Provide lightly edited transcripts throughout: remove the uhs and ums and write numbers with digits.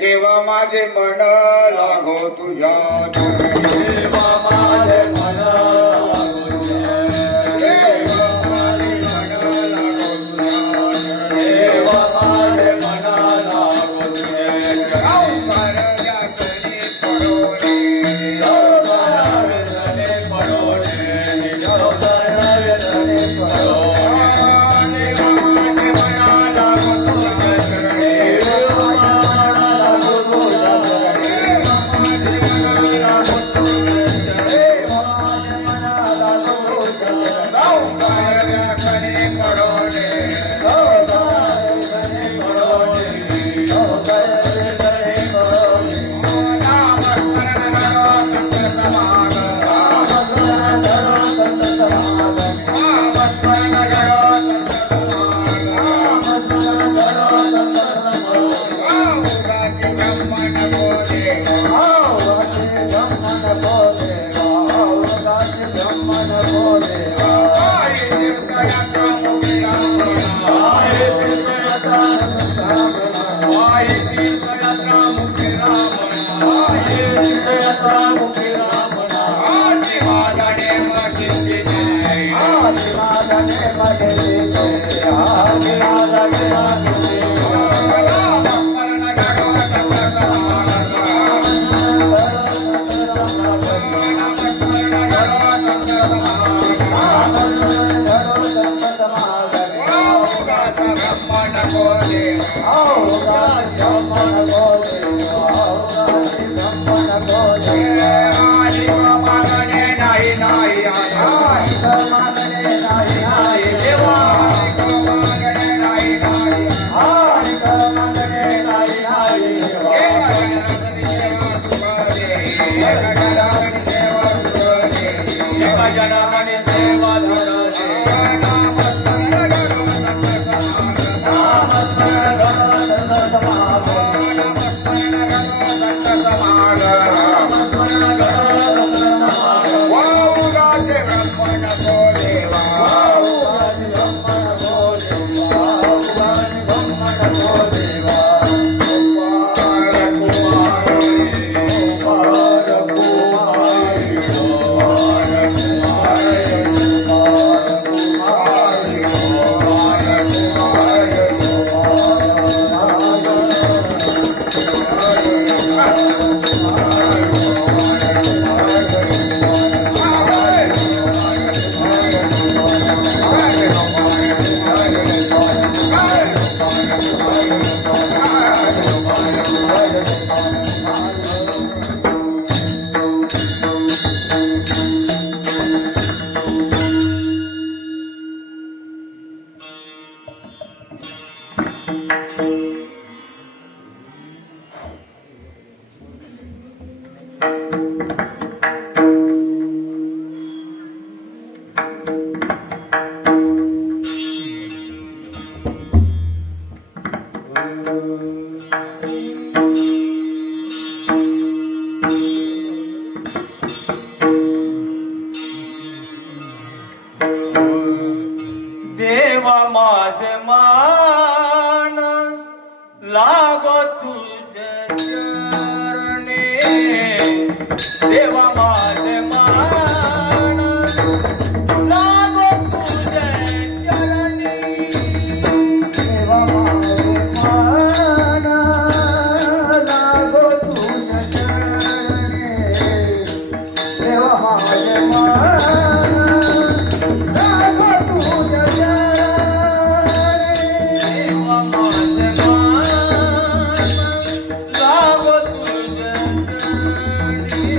देवा माझे मन लागो तुझ्या देवा माझे मन लागो तुझ्या देवा माझे मन लागो तुझ्या देवा माझे मन लागो तुझ्या देवा माझे मान लागो तुझे चरणी देवा माझे मान लागो तुझे चरणी देवा माझे मान लागो तुझे चरणी देवा माझे मान लागो तुझे चरणी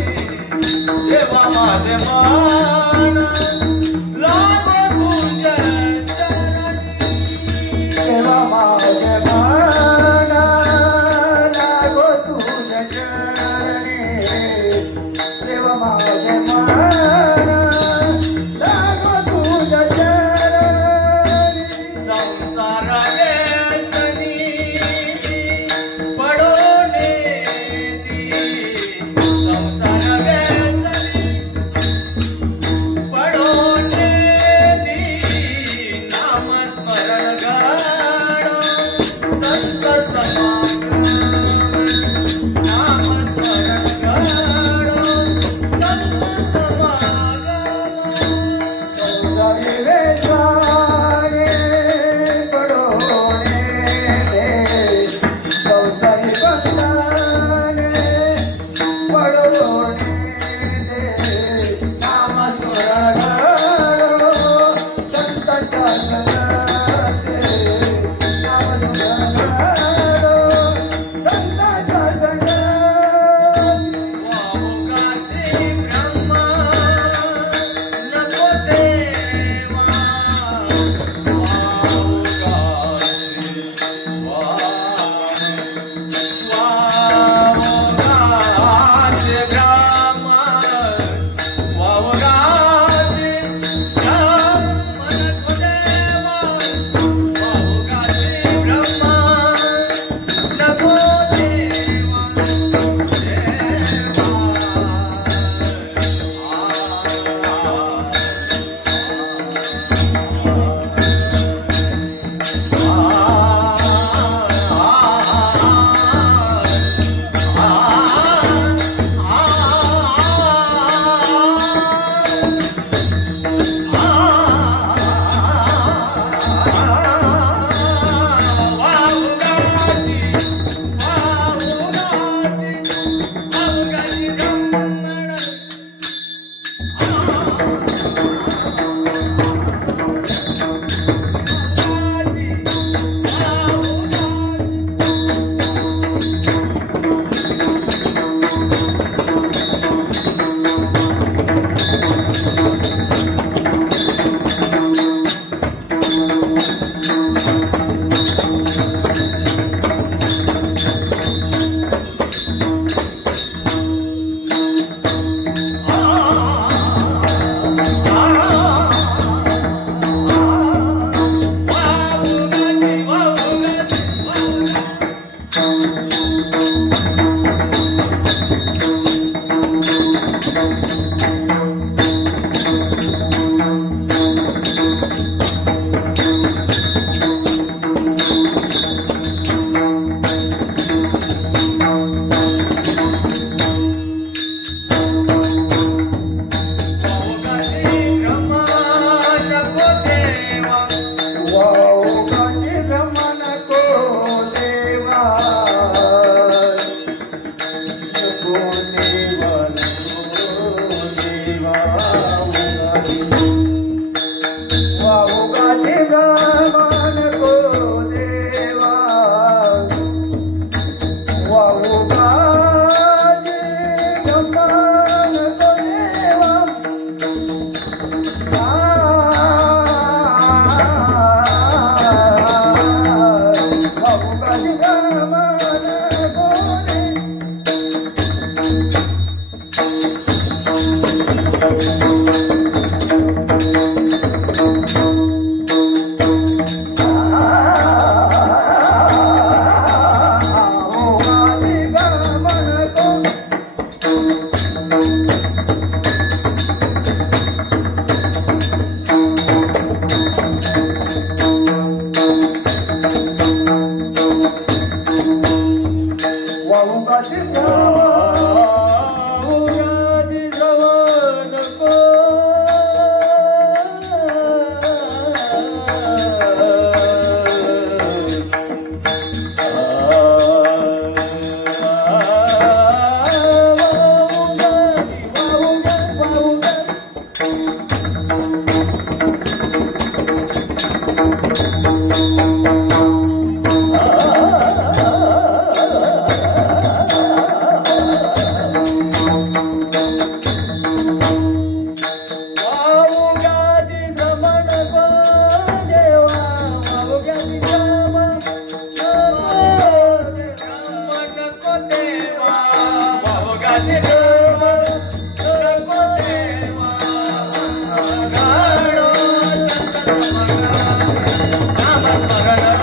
नाम स्मरण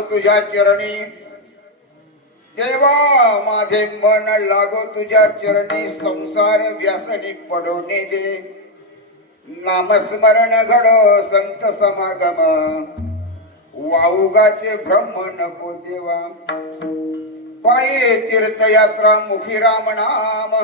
लागो तुझ्या चरणी देवा माझे मन लागो तुझ्या चरणी संसार व्यासनी पडवणे दे नामस्मरण घडो संत समागम वाऊगाचे ब्रह्म नको देवा पाये तीर्थयात्रा मुखी राम नाम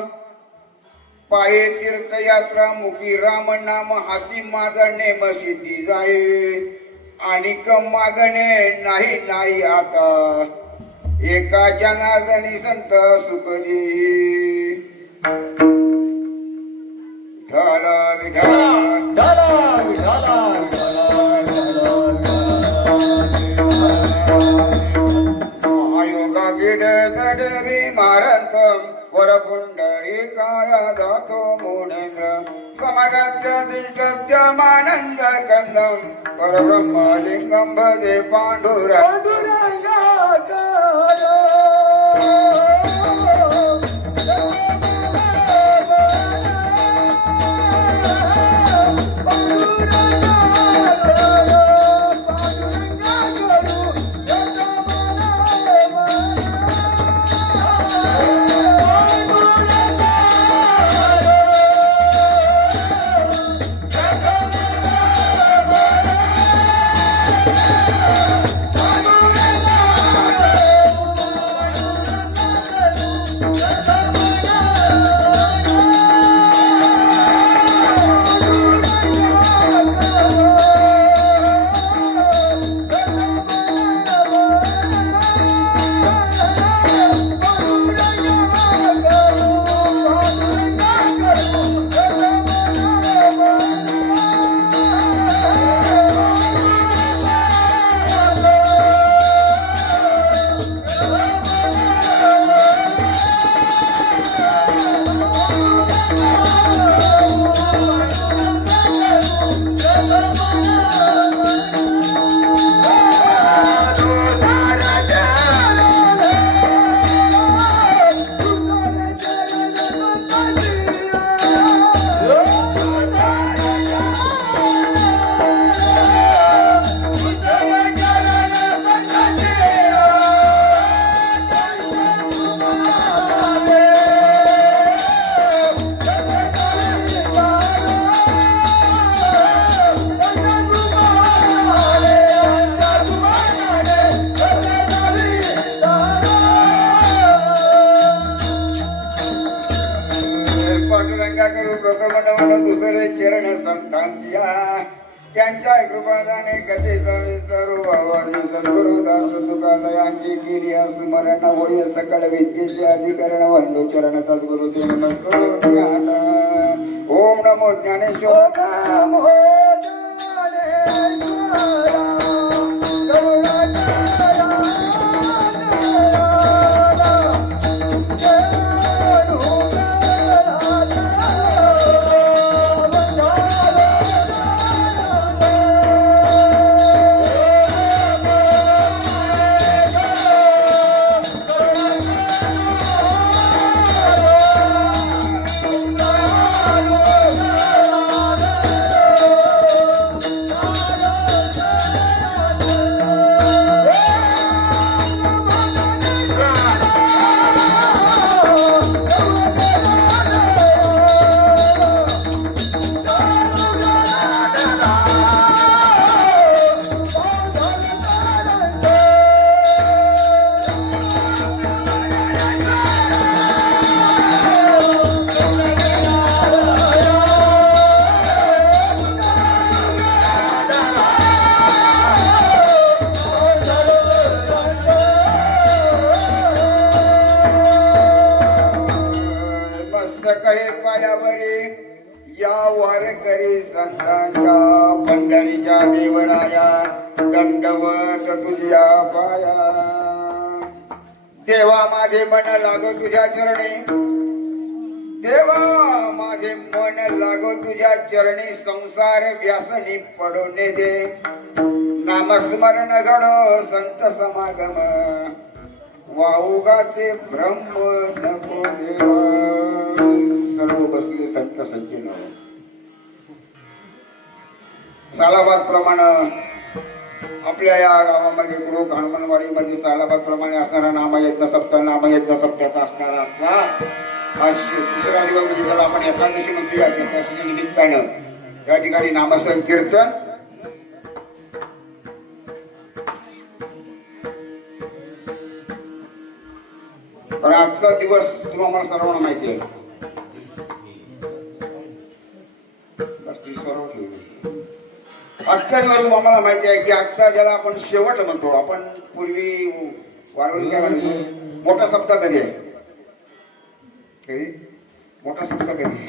पाये तीर्थयात्रा मुखी राम नाम हाती माझा नेम सिद्धी जाये आणि मागणे नाही नाही आता एका जनार्दनी संत सुख दे विठाला विठाला महायोगा विड दडवी मारंतम वरपुंडरी काया दातो मुनेंद्र समगत्य दिष्टमानंद कंदम परब्रह्मलिंगम भजे पांडुरा दुसरे चरण संतांच्या त्यांच्या कृपादाने कथेचा विस्तारू आवाजी सद्गुरु दास तुकादयांची केली स्मरण होय सकळ विद्येचे अधिकरण वंदो चरण सद्गुरुचे नमस्कार ओम नमो ज्ञानेश्वर नमो वारकरी संतांच्या पंढरीच्या देवराया दंडवत तुझ्या पाया देवा माझे मन लागो तुझ्या चरणी देवा माझे मन लागो तुझ्या चरणी संसार व्यासनी पडवणे दे नामस्मरण घडो संत समागम वाऊगाचे ब्रह्म नको देवा सर्व बसले संत सज्जन सालाबाद प्रमाणे आपल्या या गावामध्ये गुरु हनुमानवाडीमध्ये सालाबादप्रमाणे असणारा नामयज्ञ सप्त्याचा असणारा हा तिसरा दिवस म्हणजे ज्याला आपण एकादशी म्हणतो या एकादशीच्या निमित्तानं या ठिकाणी नामसंकीर्तन पण आजचा दिवस तुम्हाला सर्वांना माहिती आहे. आजचा दिवस तुम्हाला माहिती आहे की आजचा ज्याला आपण शेवट म्हणतो. आपण पूर्वी वाढवली काय म्हणतो मोठा सप्ताह कधी आहे? कधी मोठा सप्ताह कधी आहे?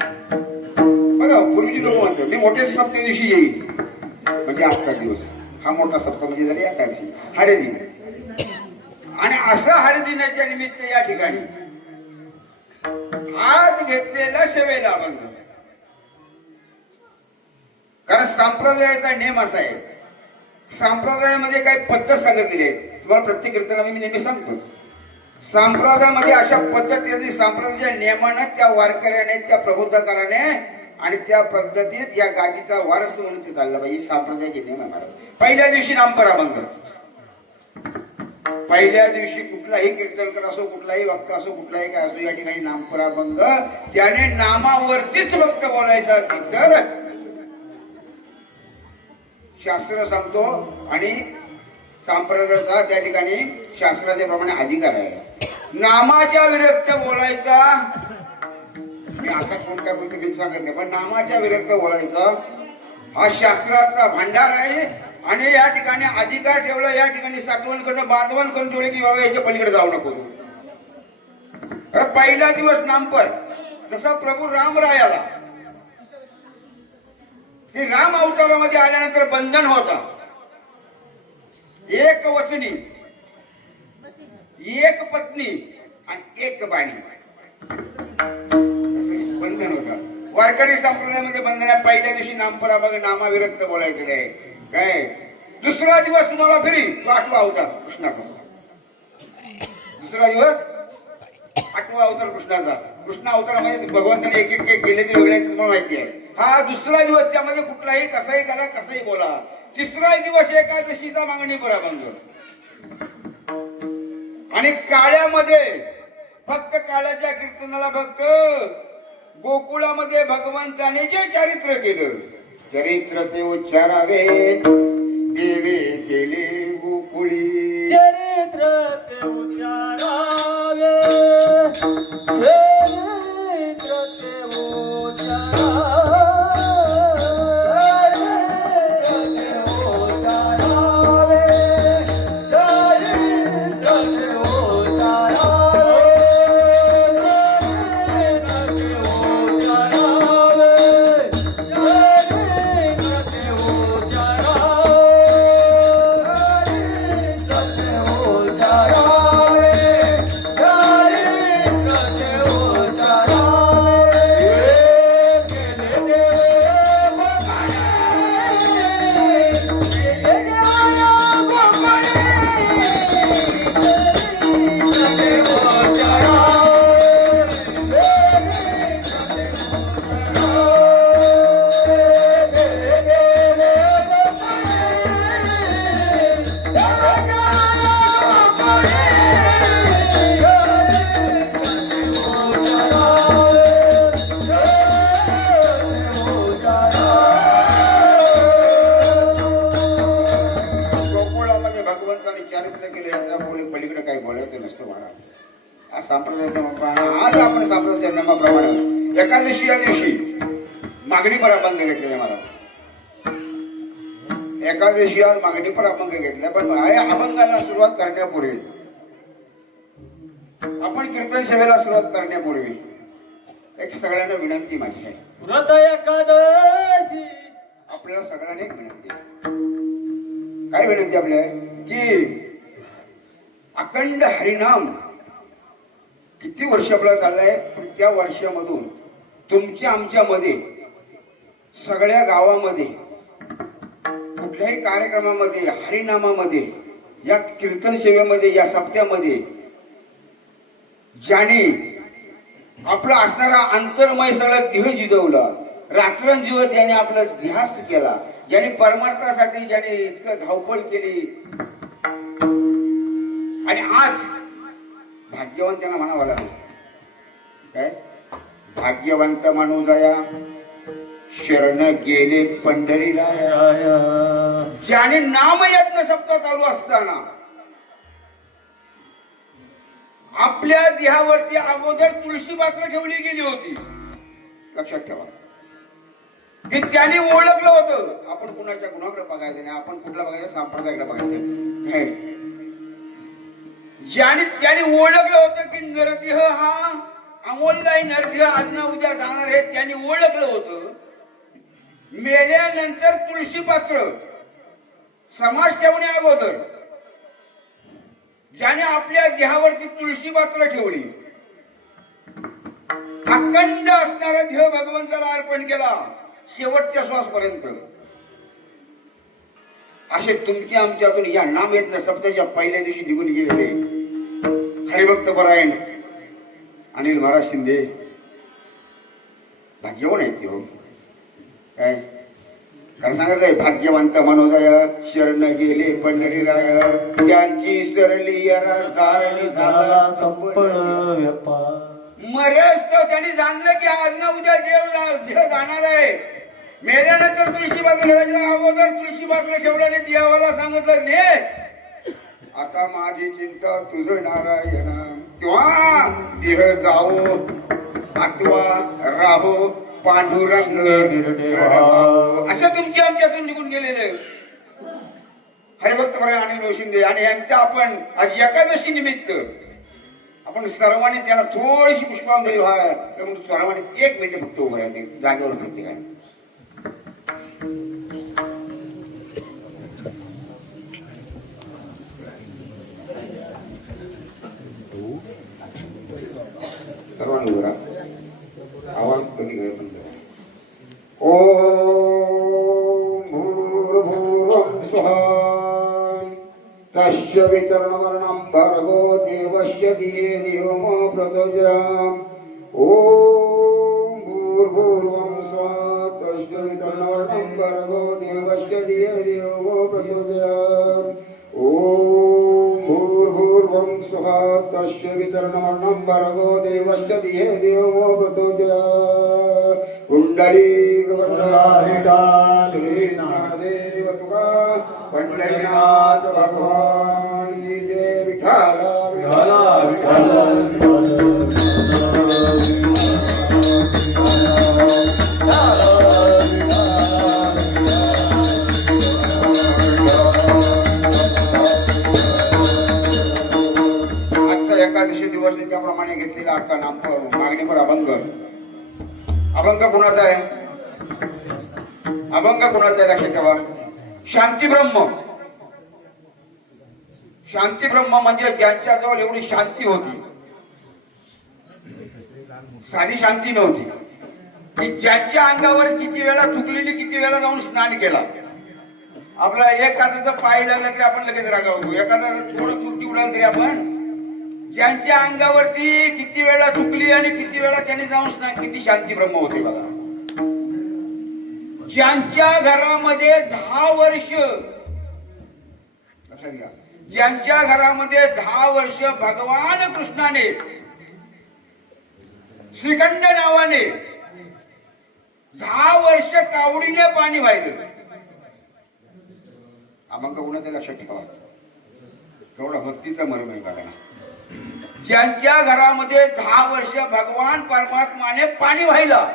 बरं पूर्वीची लोक म्हणतो मी मोठ्या सप्त्या दिवशी येईल म्हणजे आजचा दिवस हा मोठा सप्ताह म्हणजे झाली एकादशी हरिदिन. आणि असा हरिदिनाच्या निमित्त या ठिकाणी आज घेतलेला सेवेला अभंग. कारण संप्रदायाचा नियम असा आहे. संप्रदायामध्ये काही पद्धत सांगितलेली आहे. तुम्हाला प्रत्येक कीर्तनामध्ये मी नेहमी सांगतो संप्रदायामध्ये अशा पद्धतीने संप्रदायाच्या नियमानं त्या वारकऱ्याने त्या प्रबोधकाराने आणि त्या पद्धतीत या गादीचा वारस म्हणून ते चाललं पाहिजे. संप्रदायाचे नियम आहे महाराज. पहिल्या दिवशी नामपर अभंग. पहिल्या दिवशी कुठलाही कीर्तनकर असो कुठलाही वक्ता असो कुठलाही काय असो या ठिकाणी नामपर अभंग त्याने नामावरतीच फक्त बोलायचा तर शास्त्र सांगतो आणि संप्रदायाचा त्या ठिकाणी शास्त्राच्या प्रमाणे अधिकार आहे. नामाच्या विरुद्ध बोलायचा मी आता कोण काय बोलतो मी सांगत नाही पण नामाच्या विरुद्ध बोलायचा हा शास्त्राचा भांडार आहे. आणि या ठिकाणी अधिकार ठेवला या ठिकाणी साठवण करणं बांधवण करून ठेवले की बाबा याच्या पलीकडे जाऊ नको. पहिला दिवस नामपर जसा प्रभू रामरायाला ते राम अवतारामध्ये आल्यानंतर बंधन होता. एक वचनी एक पत्नी आणि एक बाणी बंधन होता. वारकरी संप्रदायामध्ये बंधन आहे. पहिल्या दिवशी नामपरा बघ नामाविरक्त बोलायचं नाही काय. दुसरा दिवस तुम्हाला फिरी तो 8वा अवतार कृष्णाचा. दुसरा दिवस 8वा अवतार कृष्णाचा. कृष्ण अवतारामध्ये भगवंताने एक एक केले ते वेगळे तुम्हाला माहिती आहे. हा दुसरा दिवस त्यामध्ये कुठलाही कसाही करा कसाही बोला. तिसरा दिवस एकादशीचा मागणी पराभंग. आणि काळ्यामध्ये फक्त काळाच्या कीर्तनाला फक्त गोकुळामध्ये भगवंताने जे चारित्र्य केलं चरित्र ते उच्चारावे देवे केले गोकुळी. चरित्र ते उच्चारावे चरित्र ते उच्चारावे पलीकडे काही बोलायचं नसतं महाराज. संप्रदायाच्या आज आपण संप्रदायाच्या नियमाप्रमाणे एकादशी या दिवशी मागणी पर अभंग घेतलेला महाराज. एकादशी आज मागणी पर अभंग घेतला. पण या अभंगाला सुरुवात करण्यापूर्वी आपण कीर्तन सेवेला सुरुवात करण्यापूर्वी एक सगळ्यांना विनंती माझी आहे. व्रत एकादशी आपल्याला सगळ्यांना एक विनंती. काय विनंती आपल्या की अखंड हरिनाम किती वर्ष आपल्याला चाललंय पण त्या वर्षामधून तुमच्या आमच्या मध्ये सगळ्या गावामध्ये कुठल्याही कार्यक्रमामध्ये हरिनामामध्ये या कीर्तन सेवेमध्ये या सप्त्यामध्ये ज्याने आपला असणारा अंतर्मय सगळं देह जिजवला रात्रंदिवस त्याने आपला ध्यास केला ज्यांनी परमार्थासाठी ज्यांनी इतकं धावपळ केली आणि आज भाग्यवान त्यांना म्हणावं लागलं काय भाग्यवंत माणूजया शरण गेले पंढरीला ज्याने नामयज्ञ सप्ताह चालू असताना आपल्या देहावरती अगोदर तुळशी पात्र ठेवली गेली होती. लक्षात ठेवा की त्याने ओळखलं होतं आपण कुणाच्या गुणाकडे बघायचं नाही, आपण कुठला बघायचं संप्रदायाकडे बघायचं. ज्याने त्याने ओळखलं होतं की नरदेह हा अमोल आहे, नरदेह आज ना उद्या जाणार आहे. त्यांनी ओळखलं होतं मेल्यानंतर तुळशी पात्र समाज ठेवण्या अगोदर ज्याने आपल्या देहावरती तुळशी पात्र ठेवली अखंड असणारा देह भगवंताला अर्पण केला शेवटच्या श्वासपर्यंत. असे तुमच्या आमच्यातून या नामयज्ञ सप्ताहाच्या पहिल्या दिवशी निघून गेलेले हरिभक्त परायण अनिल महाराज शिंदे भाग्यवान आहेत हो. काय कारण सांगितलंय भाग्यवंत मनोदय शरण गेले पंढरीराय त्यांची सरली सारली झाला संपळ व्यापार. मरस तर त्यांनी जाणलं की आज ना उद्या देव जाणार आहे. मेल्यानंतर तुळशी पात्र ठेवायच्या अगोदर तुळशी पात्र ठेवलं आणि देवाला सांगितलं ने आता माझी चिंता तुझं नारायण. तेव्हा देह जाओ अथवा राहो पांडुरंग अशा तुमच्या आमच्यातून निघून गेलेले हरिभक्त परायण अनिल शिंदे आणि यांच्या आपण आज एकादशी निमित्त आपण सर्वांनी त्याला थोडीशी पुष्पांजली व्हाय तर सर्वांनी 1 मिनिट फक्त उभं राहते जागेवर प्रत्येकाने. सर्वांनी उभं राहा. आवाज कमी कर बंद. ओम भूर्भुवः स्वः तस्य वितरणवर्णं भर्गो देवस्य धियो यो प्रचोदयात्. ओम भूर्भुवः स्वः तस्य वितरणवर्णं भर्गो देवस्य धियो यो प्रचोदयात्. ओम भूर्भुवः स्वः तस्य वितरणवर्णं भर्गो देवस्य धियो यो प्रचोदयात्. कुंडलीक देव तुका पंढरीनाथ भगवान की जय. विठ्ठला आजचा एकादशी दिवस त्याप्रमाणे घेतलेला आजचा नाम मागणी पर अभंग. अभंग कुणाचा आहे? अभंग कुणाचा आहे लक्षात ठेवा. शांतीब्रह्म. शांतीब्रह्म म्हणजे ज्यांच्याजवळ एवढी शांती होती साधी शांती नव्हती की ज्यांच्या अंगावर किती वेळा चुकलेली किती वेळा जाऊन स्नान केला. आपला एखाद्याचं पाय लागलं तरी आपण लगेच रागावतो, एखाद्याचं थोडं चुकी उडाल तरी आपण. ज्यांच्या अंगावरती किती वेळा चुकली आणि किती वेळा त्यांनी जाऊन स्नान किती शांती ब्रह्म होते बघा. ज्यांच्या घरामध्ये 10 वर्ष लक्षात घ्या ज्यांच्या घरामध्ये 10 वर्ष भगवान कृष्णाने श्रीखंड नावाने 10 वर्ष कावडीने पाणी वाहिलं. अभंग कोणाचं लक्षात ठेवा. तेवढा भक्तीचा मर्म आहे बघा. ज्यांच्या घरामध्ये 10 वर्ष भगवान परमात्माने पाणी वाहिला,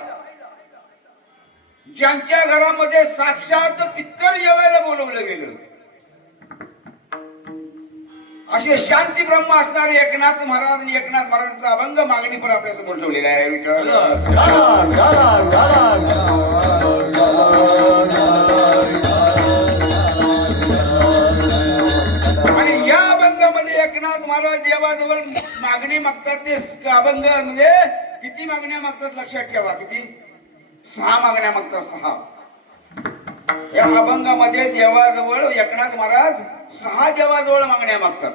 ज्यांच्या घरामध्ये साक्षात पित्तर जेवायला बोलवलं गेलं, असे शांती ब्रह्म असणारे एकनाथ महाराज आणि एकनाथ महाराजांचा अभंग मागणी पण आपल्या समोर ठेवलेला आहे. आणि या अभंगामध्ये एकनाथ महाराज देवाजवळ मागणी मागतात. ते अभंग मध्ये किती मागण्या मागतात लक्षात ठेवा. किती? 6 मागण्या मागतात. 6. या अभंगामध्ये देवाजवळ एकनाथ महाराज 6 देवाजवळ मागण्या मागतात.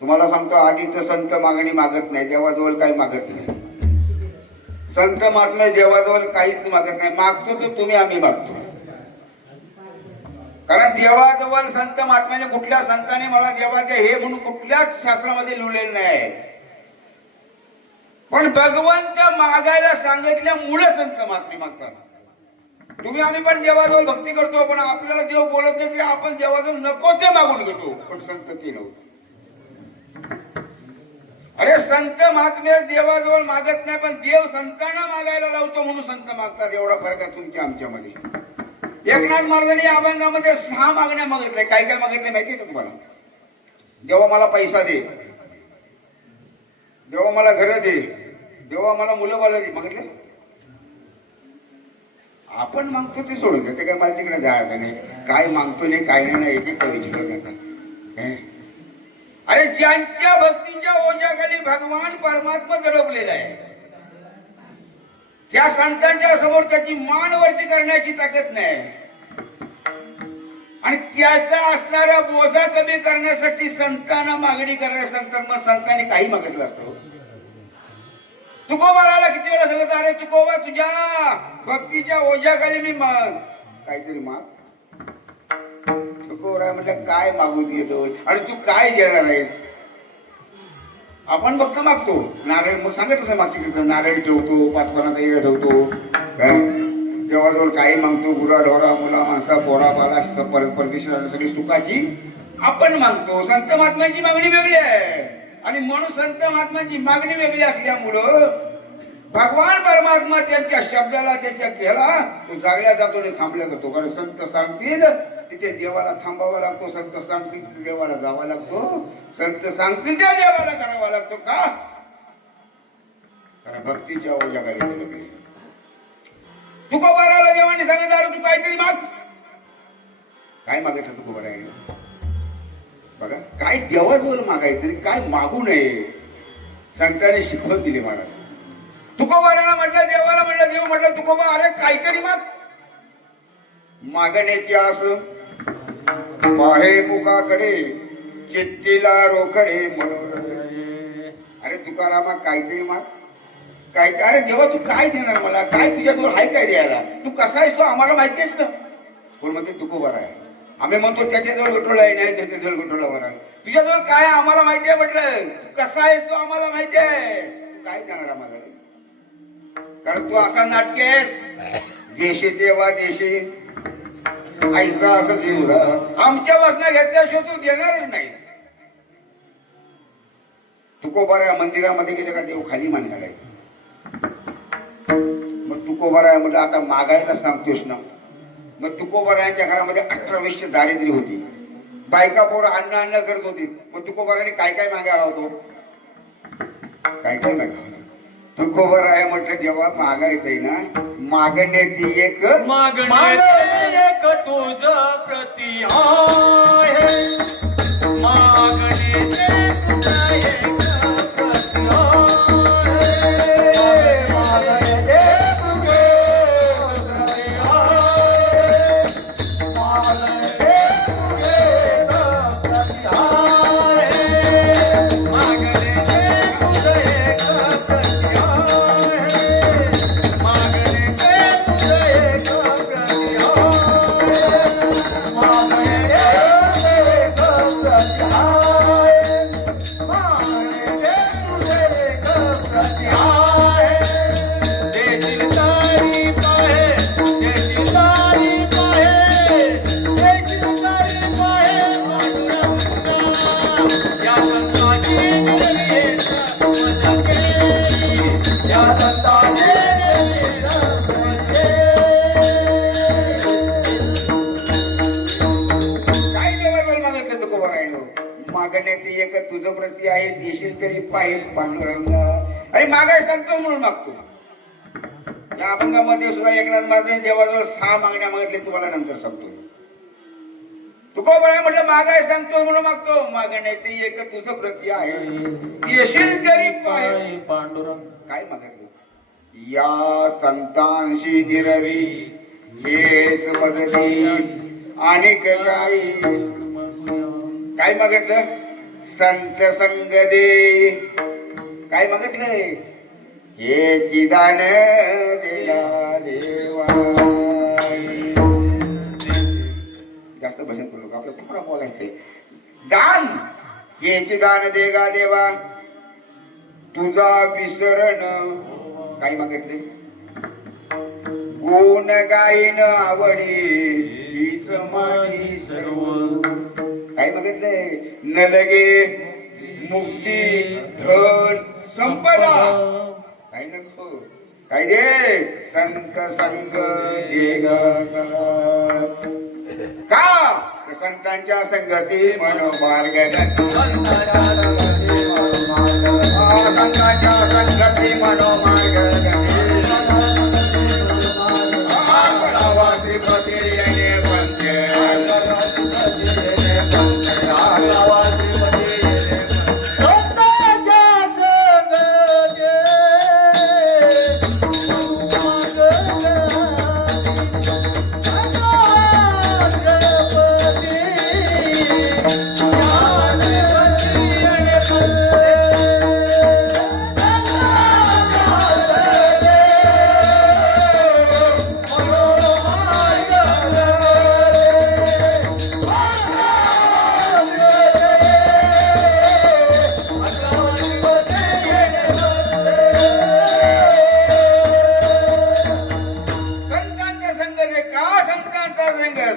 तुम्हाला सांगतो आधी तर संत मागणी मागत नाही, देवाजवळ काही मागत नाही. संत महात्मे देवाजवळ काहीच मागत नाही. मागतो तर तुम्ही आम्ही मागतो. कारण देवाजवळ संत महात्म्याने कुठल्या संताने मला देवाचे हे म्हणून कुठल्याच शास्त्रामध्ये लिहिलेलं नाही. पण भगवंत मागायला सांगितल्यामुळे संत महात्मे मागतात. तुम्ही आम्ही पण देवाजवळ भक्ती करतो, पण आपल्याला देव बोलत नाही, आपण देवाजवळ नको ते मागून घेतो. पण संत ते नव्हतं. अरे संत महात्मे देवाजवळ मागत नाही, पण देव संतांना मागायला लावतो म्हणून संत मागतात. एवढा फरक आहे तुमच्या आमच्यामध्ये. एकनाथ महाराजांनी अभंगामध्ये 6 मागण्या मागितल्या. काय काय मागितल्या माहितीये का तुम्हाला? देवा मला पैसा दे, देवा मला घर दे, देवा मला मुलं बाळ दे. मागितलं? आपण मागतो ते सोडून ते काय मला तिकडे जायचं नाही. काय मागतो नाही काय नाही एक कवी. अरे ज्यांच्या भक्तीच्या ओझ्याखाली भगवान परमात्मा दडपलेला आहे, त्या संतांच्या समोर त्याची मान वरती करण्याची ताकद नाही. आणि त्याचा असणारा बोजा कमी करण्यासाठी संतांना मागणी करण्यास सांगतात. मग संतांनी काही मागितलं असतं. तुकोबाराला किती वेळा सांगत, अरे तुकोबा तुझ्या भक्तीच्या ओझ्याखाली मी काहीतरी माग. तुकोबा म्हटलं काय मागू येतो आणि तू काय देणार आहेस? आपण फक्त मागतो नारळ. मग सांगत असं मागची नारळ ठेवतो, 5 पानाचा इळा ठेवतो, देवाजवळ काही मागतो, गुरा ढोरा मुला माणसा पोरा बाला परदेशात सगळी सुखाची आपण मागतो. संत महात्म्यांची मागणी वेगळी आहे. आणि म्हणून संत महात्म्यांची मागणी वेगळी असल्यामुळं भगवान परमात्मा त्यांच्या शब्दाला त्यांच्या केला तो जागल्या जातो आणि थांबल्या जातो. कारण संत सांगतील तिथे देवाला थांबावा लागतो, संत सांगतील तिथे देवाला जावा लागतो, संत सांगतील त्या देवाला करावा लागतो. का? कारण भक्तीच्या ओझ्याखाली. तुकोबाराला देवाने सांगितलं, अरे तू काहीतरी माग. काय मागितलं तुकोबाराने? बघा काय देवाजवळ मागायचं, काय मागू नये. संतांनी शिकवत दिली महाराज. तुकोबाराला म्हटलं, देवाला म्हटलं, देव म्हटलं तुकोबा अरे काहीतरी माग. मागण्याची आस पाहे मुखाकडे, चित्तीला रोकडे मनोरथ. अरे तुकारामा काहीतरी माग. काय? अरे देवा तू काय देणार मला? काय तुझ्याजवळ आहे काय द्यायला? तू कसा आहेस तो आम्हाला माहितीच ना. कोण म्हणते तुकोबारा आहे. आम्ही म्हणतो त्याच्याजवळ गठोला आहे, नाही त्याच्याजवळ गठोला महाराज. तुझ्याजवळ काय आम्हाला माहिती आहे म्हटलं. कसा आहेस तो आम्हाला माहिती आहे. काय देणार आम्हाला? कारण तू असा नाटक आहेस, देशे तेव्हा देशे ऐसा असं जीव आमच्या वासना घेतल्याशिवाय तू देणारच नाही. तुकोबारा मंदिरामध्ये गेले का देव खाली मान घालायचं. मग तुकोबारा म्हटलं आता मागायला सांगतोस ना. मग तुकोबारायांच्या घरामध्ये 18 वर्ष दारिद्र्य होती. बायका पोरं अन्न करत होती. मग तुकोबाराने काय काय मागायला होतो? काय काय मागावं? तुकोबारा आहे म्हटलं जेव्हा मागायचंय ना, मागण्याची एक एक तुझ प्रति आहे, मागण्याचे तुझा एक प्रति मागण्याची एक तुझं प्रती आहे, देशील तरी पाहिजे पांडुरंगा. अरे मागाय सांगतो म्हणून मागतो. या अभंगामध्ये सुद्धा एकनाथ महाराजांनी देवाजवळ 6 मागण्या मागितल्या. तुम्हाला नंतर सांगतो. तुकोबा म्हटलं मागाय सांगतो म्हणून मागतो. मागण्याची एक तुझं प्रती आहे, देशील तरी पाहिजे पांडुरंग. काय मागितलं? या संतांशी दिरवी हेच मदती अनेक काही. काय मागितलं? संत संग दे. काय मागितलंय? हे चिदान दिला देवा. जास्त संभाषण करू नका, आपलं थोडं बोलायचंय. दान याची दान दे गा देवा, तुझा विसरण काय मागितले, गुण गायन आवडी हीच माझी सर्व. काय मागितले, न लगे मुक्ती धन संपदा, काय नको काय दे, संत संग दे ग सदा. का संतांच्या संगती मनोमार्ग, संतांच्या संगती मनोमार्ग त्रिपती येणे पंचे.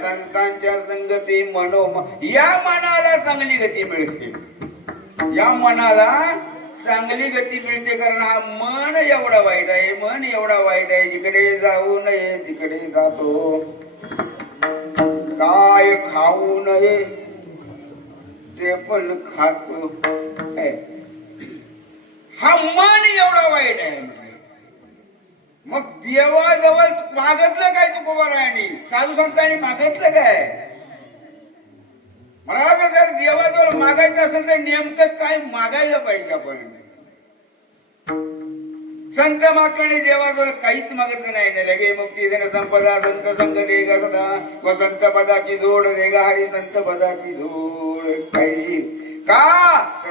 संतांच्या संगती मनोमा, या मनाला चांगली गती मिळते, या मनाला चांगली गती मिळते. कारण हा मन एवढा वाईट आहे, मन एवढा वाईट आहे, जिकडे जाऊ नये तिकडे जातो, काय खाऊ नये ते पण खातो. हा मन एवढा वाईट आहे. मग देवाजवळ मागितलं काय तुकोबारायांनी, साधू संतांनी मागितलं काय? मला जर देवाजवळ मागायचं असेल तर नेमकं काय मागायला पाहिजे आपण? संत मागणे देवाजवळ काहीच मागितलं नाही. लगे मुक्ती देण संपदा, संत संग दे ग सदा, व संत पदाची जोड दे ग हरी, संत पदाची जोड. काही का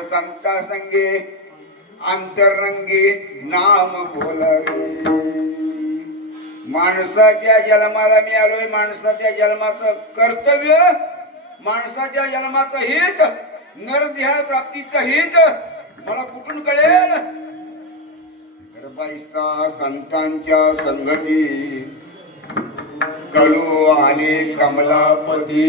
संता संगे अंतरंगी नाम बोलावे. माणसाच्या जन्माला मी आलोय, माणसाच्या जन्माचं कर्तव्य, माणसाच्या जन्माचं हित, नरदेह प्राप्तीचं हित मला कुठून कळेल? तर बाईस्ता संतांच्या संगती कळू आले कमलापती.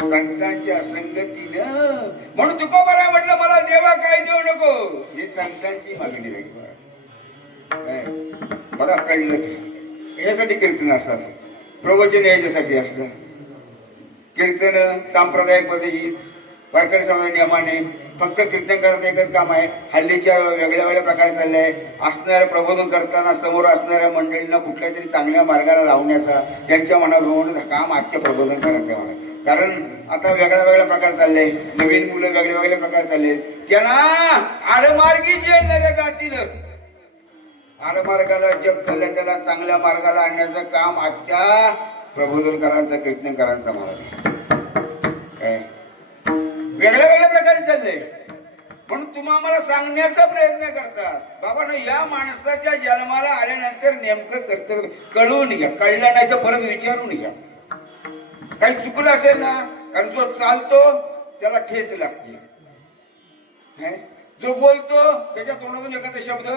संतांच्या संगतीनं म्हणून तुकोबाराय म्हटलं मला देवा काय देऊ नको, ही संतांची मागणी आहे. बघा कळलं, यासाठी कीर्तन असतात, प्रवचन याच्यासाठी असतं. कीर्तन सांप्रदायिक पद्धतीत वारकरी समाज नियमाने फक्त कीर्तन करता एकच काम आहे. हल्लीच्या वेगळ्या वेगळ्या प्रकारे चालले आहे. असणाऱ्या प्रबोधन करताना समोर असणाऱ्या मंडळींना कुठल्या तरी चांगल्या मार्गाला लावण्याचा, त्यांच्या मनावर काम आजच्या प्रबोधन करत आहे मला. कारण आता वेगळ्या वेगळ्या प्रकार चालले, नवीन मुलं वेगळ्या वेगळ्या प्रकार चालले, त्यांना आडमार्गी जे नरे जातील, आडमार्गाला जग चाललंय त्याला चांगल्या मार्गाला आणण्याचं काम आजच्या प्रबोधनकारांचा, कीर्तनकारांचा मला काय वेगळ्या वेगळ्या प्रकारे चाललंय. म्हणून तुम्ही आम्हाला सांगण्याचा प्रयत्न करतात, बाबा या माणसाच्या जन्माला आल्यानंतर नेमकं कर्तव्य कळून घ्या, कळलं नाही तर परत विचारून घ्या. काही चुकलं असेल ना, कारण जो चालतो त्याला ठेच लागते, जो बोलतो त्याच्या तोंडातून एखादा शब्द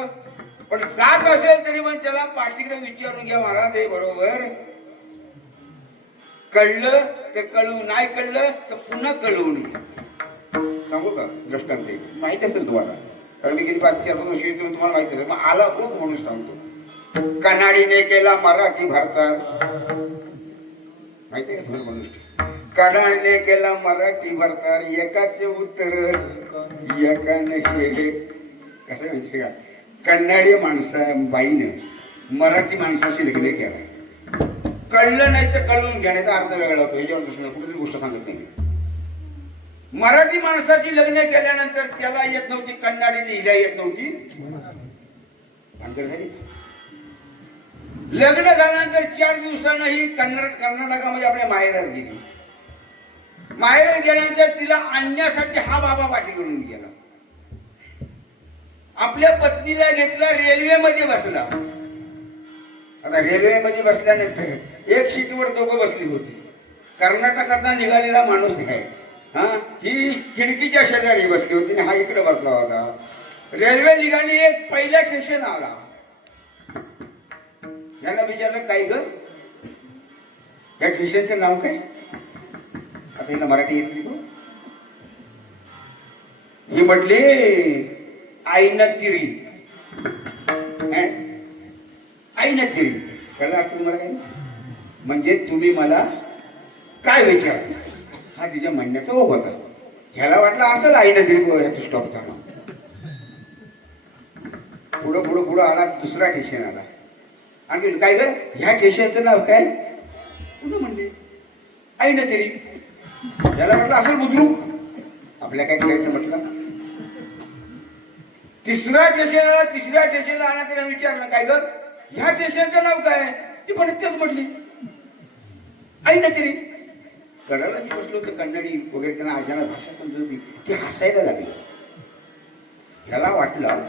पण जात असेल तरी पण त्याला पाठीकडे विचारून घ्या, महाराज हे बरोबर कळलं तर कळू, नाही कळलं तर पुन्हा कळवून घ्या. सांगू का दृष्टांत माहिती असेल तुम्हाला, कारण मी गेली 5-4 वर्षी तुम्हाला माहिती असेल, मग आला खूप म्हणून सांगतो. कन्नाडीने केला मराठी भारतात, माहिती आहे का तुम्हाला म्हणून? कन्नाडीने केला मराठी भारतात, एकाचे उत्तर एकाने हे कसं माहिती का, कन्नाडी बाईनं मराठी माणसाशी लग्न केला. कळलं नाही तर कळून घेण्याचा अर्थ वेगळा होतो. याच्यावर दुसऱ्या कुठेतरी गोष्ट सांगत नाही. मराठी माणसाची लग्न केल्यानंतर त्याला येत नव्हती कन्नाडी, लिहिल्या येत नव्हती. लग्न झाल्यानंतर 4 दिवसानं ही कर्नाटकामध्ये आपल्या माहेरात गेली. माहेरात गेल्यानंतर तिला आणण्यासाठी हा बाबा पाठीकडून गेला. आपल्या पत्नीला घेतला, रेल्वेमध्ये बसला. आता रेल्वेमध्ये बसल्यानंतर एक सीटवर दोघं बसली होती. कर्नाटकातला निघालेला माणूस आहे. हा, ही खिडकीच्या शेजारी बसली होती आणि हा इकडे बसला होता. रेल्वे निघाली, एक पहिल्या स्टेशन आला. याला विचारलं काय ग, या स्टेशनचं नाव काय? आता हिला मराठी येत नाही. ही म्हटली आईनतिरी. आईनतिरी त्याला अर्थ तुम्हाला काय? म्हणजे तुम्ही मला काय विचार, हा तिच्या म्हणण्याचा ओघ होता. ह्याला वाटलं असं आईनतिरी ह्याचं स्टॉपचा नाव. पुढं पुढं पुढं आला, दुसरा स्टेशन आला. आणि काय ग, ह्या स्टेशनचं नाव काय? पुन्हा म्हणले आईनतिरी. त्याला म्हटलं असं बुद्रुक, आपल्या काय करायचं म्हटलं. तिसऱ्या स्टेशनला आला, त्याला विचारलं काय ग, ह्या स्टेशनचं नाव काय? ती पण तेच म्हटली आईनतिरी. कडाला जी बसलो होतं कन्नडी वगैरे, त्यांना आज्याला भाषा समजत होती, ती हसायला लागली. ह्याला वाटलं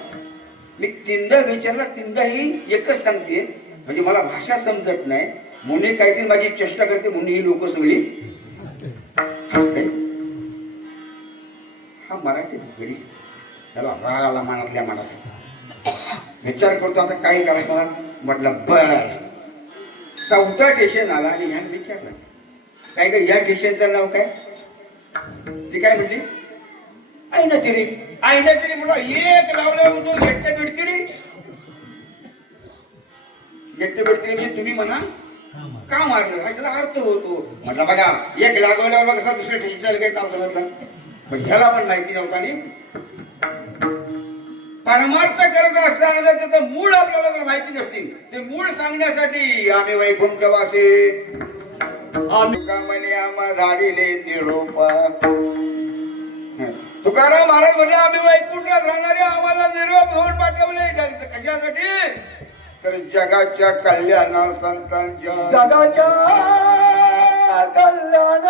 मी तीनदा विचारला, तीनदाही एकच सांगते, म्हणजे मला भाषा समजत नाही म्हणून काहीतरी माझी चेष्टा करते म्हणून ही लोक सगळी हसते. हा मराठी घडी त्याला राग आला मनातल्या मनाचा. विचार करतो आता काय करायचं. म्हटलं बर. चौथा स्टेशन आला आणि ह्याने विचारलं काय ग, या स्टेशनचं नाव काय? ती काय म्हटली आईनतिरी. आईनतिरी म्हणला, एक लावला होतो एकट्या बिडतिडी. एकट्या बिडतिडी म्हणजे तुम्ही म्हणा का मारलं, असा अर्थ होतो. म्हटलं बघा, एक लागवल्यावर कसा दुसऱ्या स्टेशनला काही काम समजलं. पण ह्याला पण माहिती नव्हतं. आणि परमार्थ करत असताना जर त्याचं मूळ आपल्याला जर माहिती नसतील, ते मूळ सांगण्यासाठी आम्ही वैकुंठवासी म्हणे आम्हा धाडिले निरोपा. तुकाराम महाराज म्हणजे आम्ही वैकुंठात राहणारे, आम्हाला निरोप घेऊन पाठवले. कशासाठी? तर जगाच्या कल्याणा संतांच्या, जगाच्या कल्याण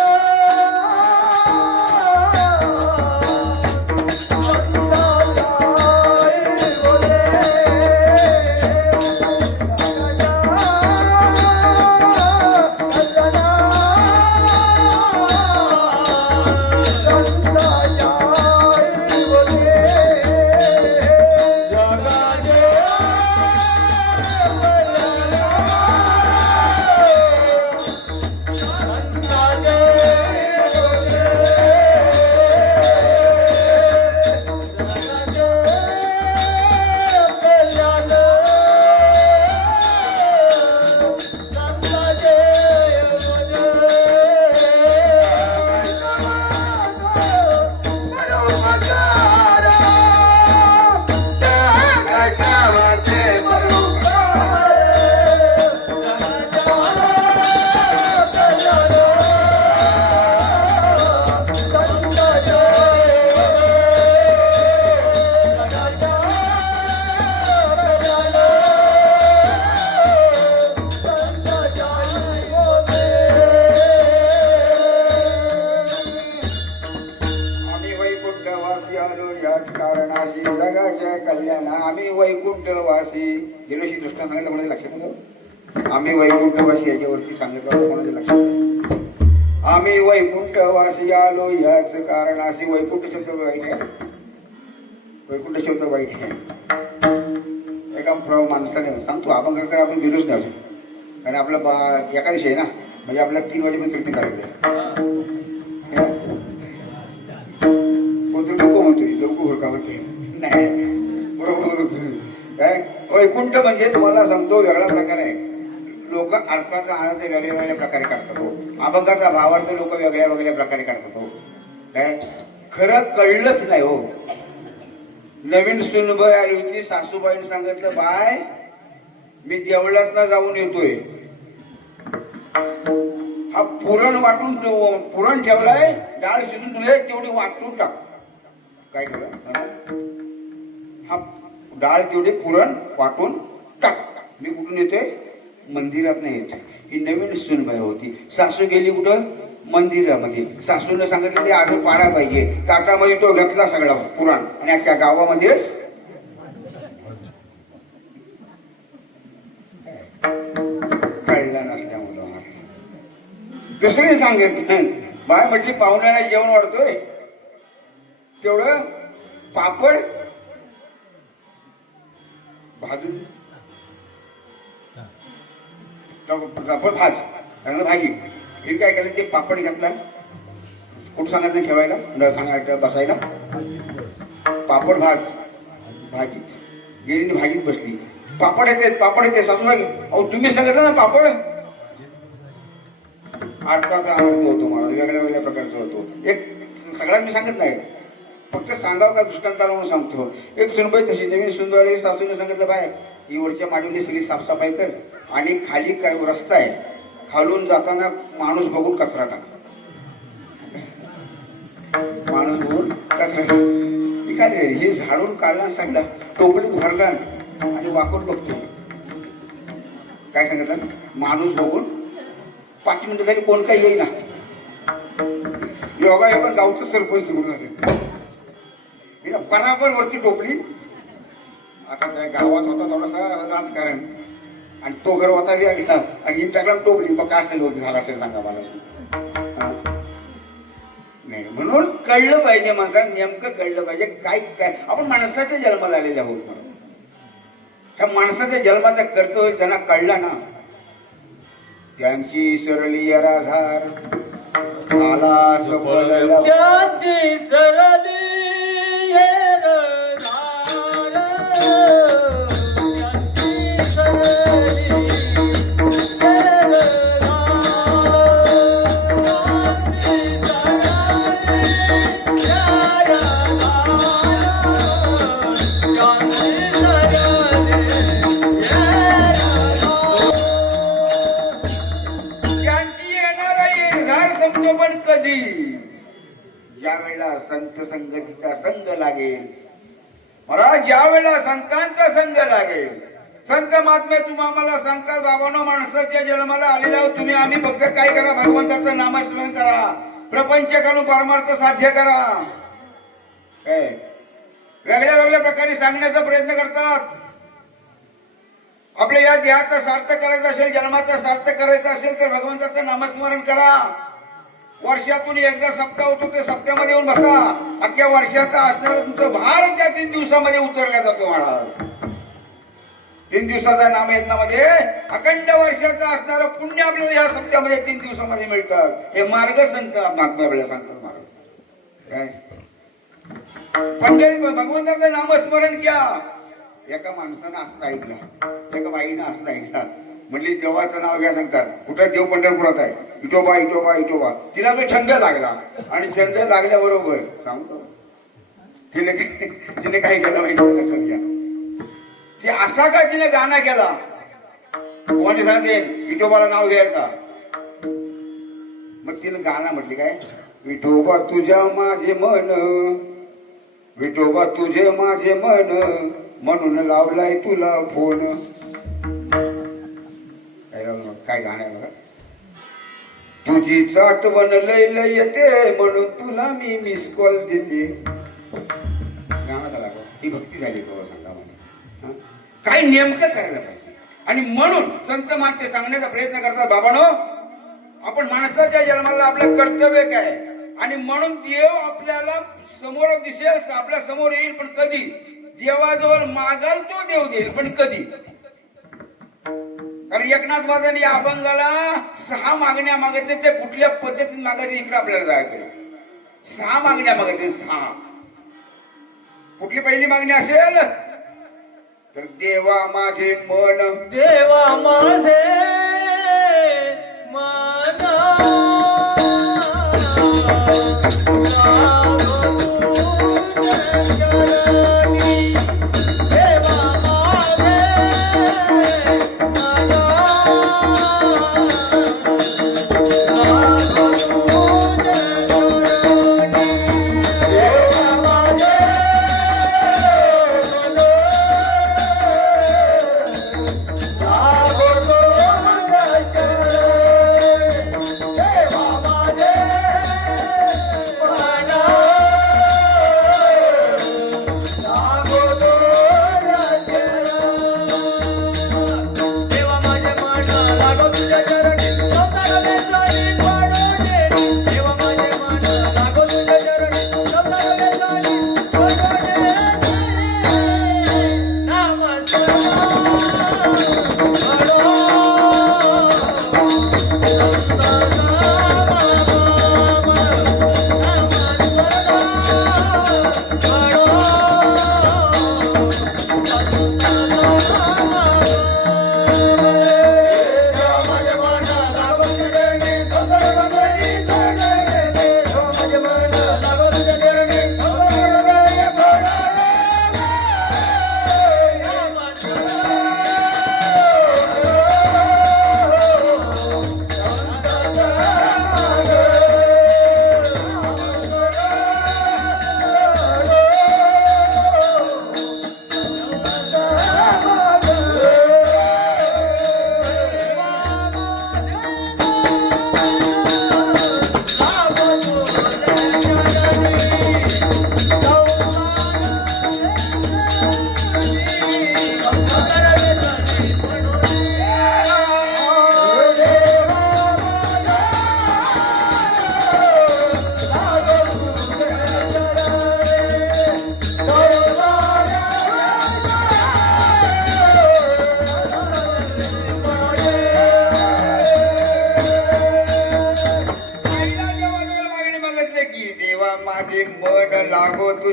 जगाच्या कल्याण आम्ही वैकुंठवासी. गेलोशी दृष्टांत सांगितलं कोणाच्या लक्षात आलं? आम्ही वैकुंठवासी याच्यावरती सांगितलं होतं कोणाच्या लक्षात? आम्ही वैकुंठवासी आलो याच कारणाशी. वैकुंठ शब्द वाईट आहे, वैकुंठ शब्द वाईट आहे. एका माणसाने सांगतो अभंगाकडे आपण गेलोच नाही अजून, कारण आपलं एकादशी आहे ना, म्हणजे आपल्याला 3 वाजेपर्यंत कीर्तन करायचं आहे. नको म्हणतो लवकर हुरका म्हणते नाही, बरोबर काय. वैकुंठ म्हणजे तुम्हाला सांगतो वेगळा प्रकार आहे. लोक अर्थाचा आनंद वेगळ्या वेगळ्या प्रकारे काढतात हो. अभंगाचा भावार्थ लोक वेगळ्या वेगळ्या प्रकारे काढतात हो. काय खरं कळलंच नाही हो. नवीन सुनबाई आली होती, सासूबाईने सांगितलं बाय मी देवळात जाऊन येतोय, हा पुरण वाटून पुरण ठेवलाय, डाळ शिजून तुला तेवढी वाटून टाक. काय केलं, हा डाळ तेवढी पुरण वाटून टाक. मी कुठून येतोय, मंदिरात नाही येतोय. ही नवीन सुनबाई होती. सासू गेली कुठं, मंदिरामध्ये. सासूने सांगितलं ते आधी पाडा पाहिजे. ताटामध्ये तो घेतला सगळा पुराण आणि अख्ख्या गावामध्ये कळला नसल्यामुळं दुसरी सांगत बाय म्हटली पाहुण्याला जेवण वाढतोय तेवढं पापड भाजून पापड भाज त्यानंतर भाजी हे काय केलं ते पापड घातला कुठं सांगायला नाही ठेवायला न सांगायला बसायला पापड भाज भाजी गेली भाजीत बसली पापड येते सासूबाई अहो तुम्ही सांगितलं ना पापड 8 तास आनंद होतो मला वेगळ्या वेगळ्या प्रकारचा होतो एक सगळ्यात मी सांगत नाही फक्त सांगावं का दृष्टांताला म्हणून सांगतो एक सुनबाई तशी नवीन सुनबाई सासूने सांगितलं बाय ही वरच्या माडीवली सगळी साफसफाई कर आणि खाली काय रस्ता आहे खालून जाताना माणूस बघून कचरा टाक माणूस बघून कचरा ती काय हे झाडून काढला सांगला टोपलीत भरला आणि वाकून बघतो काय सांगितलं माणूस बघून 5 मिनिटं झाली कोण काही येईना योगा गावचं सरपंच निवडून आले बराबर वरती टोपली आता त्या गावात होता थोडासा राजकारण आणि तो घर होता बी आधी आणि ही टाकला टोपली मग काय असेल होती झाला असेल सांगा मला नाही म्हणून कळलं पाहिजे माणसाला नेमकं कळलं पाहिजे काय काय आपण माणसाच्या जन्माला आलेले आहोत म्हणून ह्या माणसाच्या जन्माचा कर्तव्य ज्यांना कळला ना त्यांची सरली राधार झाला सफल त्यांची सरली पण कधी ज्या वेळेला संत संगतीचा संग लागेल महाराज ज्या वेळेला संतांचा संग लागेल संत महात्मे तुम्ही आम्हाला सांगतात बाबांनो माणसाच्या जन्माला आलेला आहोत तुम्ही आम्ही फक्त काय करा भगवंताचं नामस्मरण करा प्रपंच करून परमार्थ साध्य करा काय वेगळ्या वेगळ्या प्रकारे सांगण्याचा प्रयत्न करतात आपल्या या देहाचा सार्थक करायचं असेल जन्माचा सार्थक करायचा असेल तर भगवंताचं नामस्मरण करा वर्षातून एकदा सप्ताह होतो ते सप्त्यामध्ये येऊन बसा अख्ख्या वर्षाचा असणारा तुमचं भार त्या 3 दिवसामध्ये उतरला जातो महाराज 3 दिवसाचा नामयज्ञामध्ये अखंड वर्षाचा असणारं पुण्य आपल्याला या सप्त्यामध्ये 3 दिवसामध्ये मिळतात हे मार्ग संत महात्मा आपल्याला सांगतात महाराज काय पंढरी भगवंताचं नामस्मरण घ्या एका माणसानं असं ऐकलं एका बाईनं असं ऐकलं म्हणली देवाचं नाव घ्या सांगतात कुठं देव पंढरपुरात आहे इटोबा इटोबा इटोबा तिला तो छंद लागला आणि छंद लागल्याबरोबर सांगतो तिने काय केलं माहिती लक्षात घ्या ती असा का तिने गाणं केला कोणी सांगते विठोबाला नाव घ्यायचा मग तिने गाणं म्हटली काय विठोबा तुझ्या माझे मन विठोबा तुझे माझे मन म्हणून लावलाय तुला फोन काय गाणं आहे बघा तुझी आठवण लय लय येते म्हणून तुला मी मिस कॉल देते गाणं झाला ही भक्ती झाली बाबा सांगा मला काय नेमकं करायला पाहिजे आणि म्हणून संत महात्मे सांगण्याचा प्रयत्न करतात बाबांनो आपण माणसाच्या जन्माला आपलं कर्तव्य काय आणि म्हणून देव आपल्याला समोर दिसेल आपल्या समोर येईल पण कधी देवाजवळ मागाल तो देव देईल पण कधी कारण एकनाथ महाराजांनी या अभंगाला 6 मागण्या मागितल्या ते कुठल्या पद्धतीने मागायचे इकडे आपल्याला जायचंय 6 मागण्या मागितल्या 6 कुठली पहिली मागणी असेल तर देवा माझे मन देवा माझे मन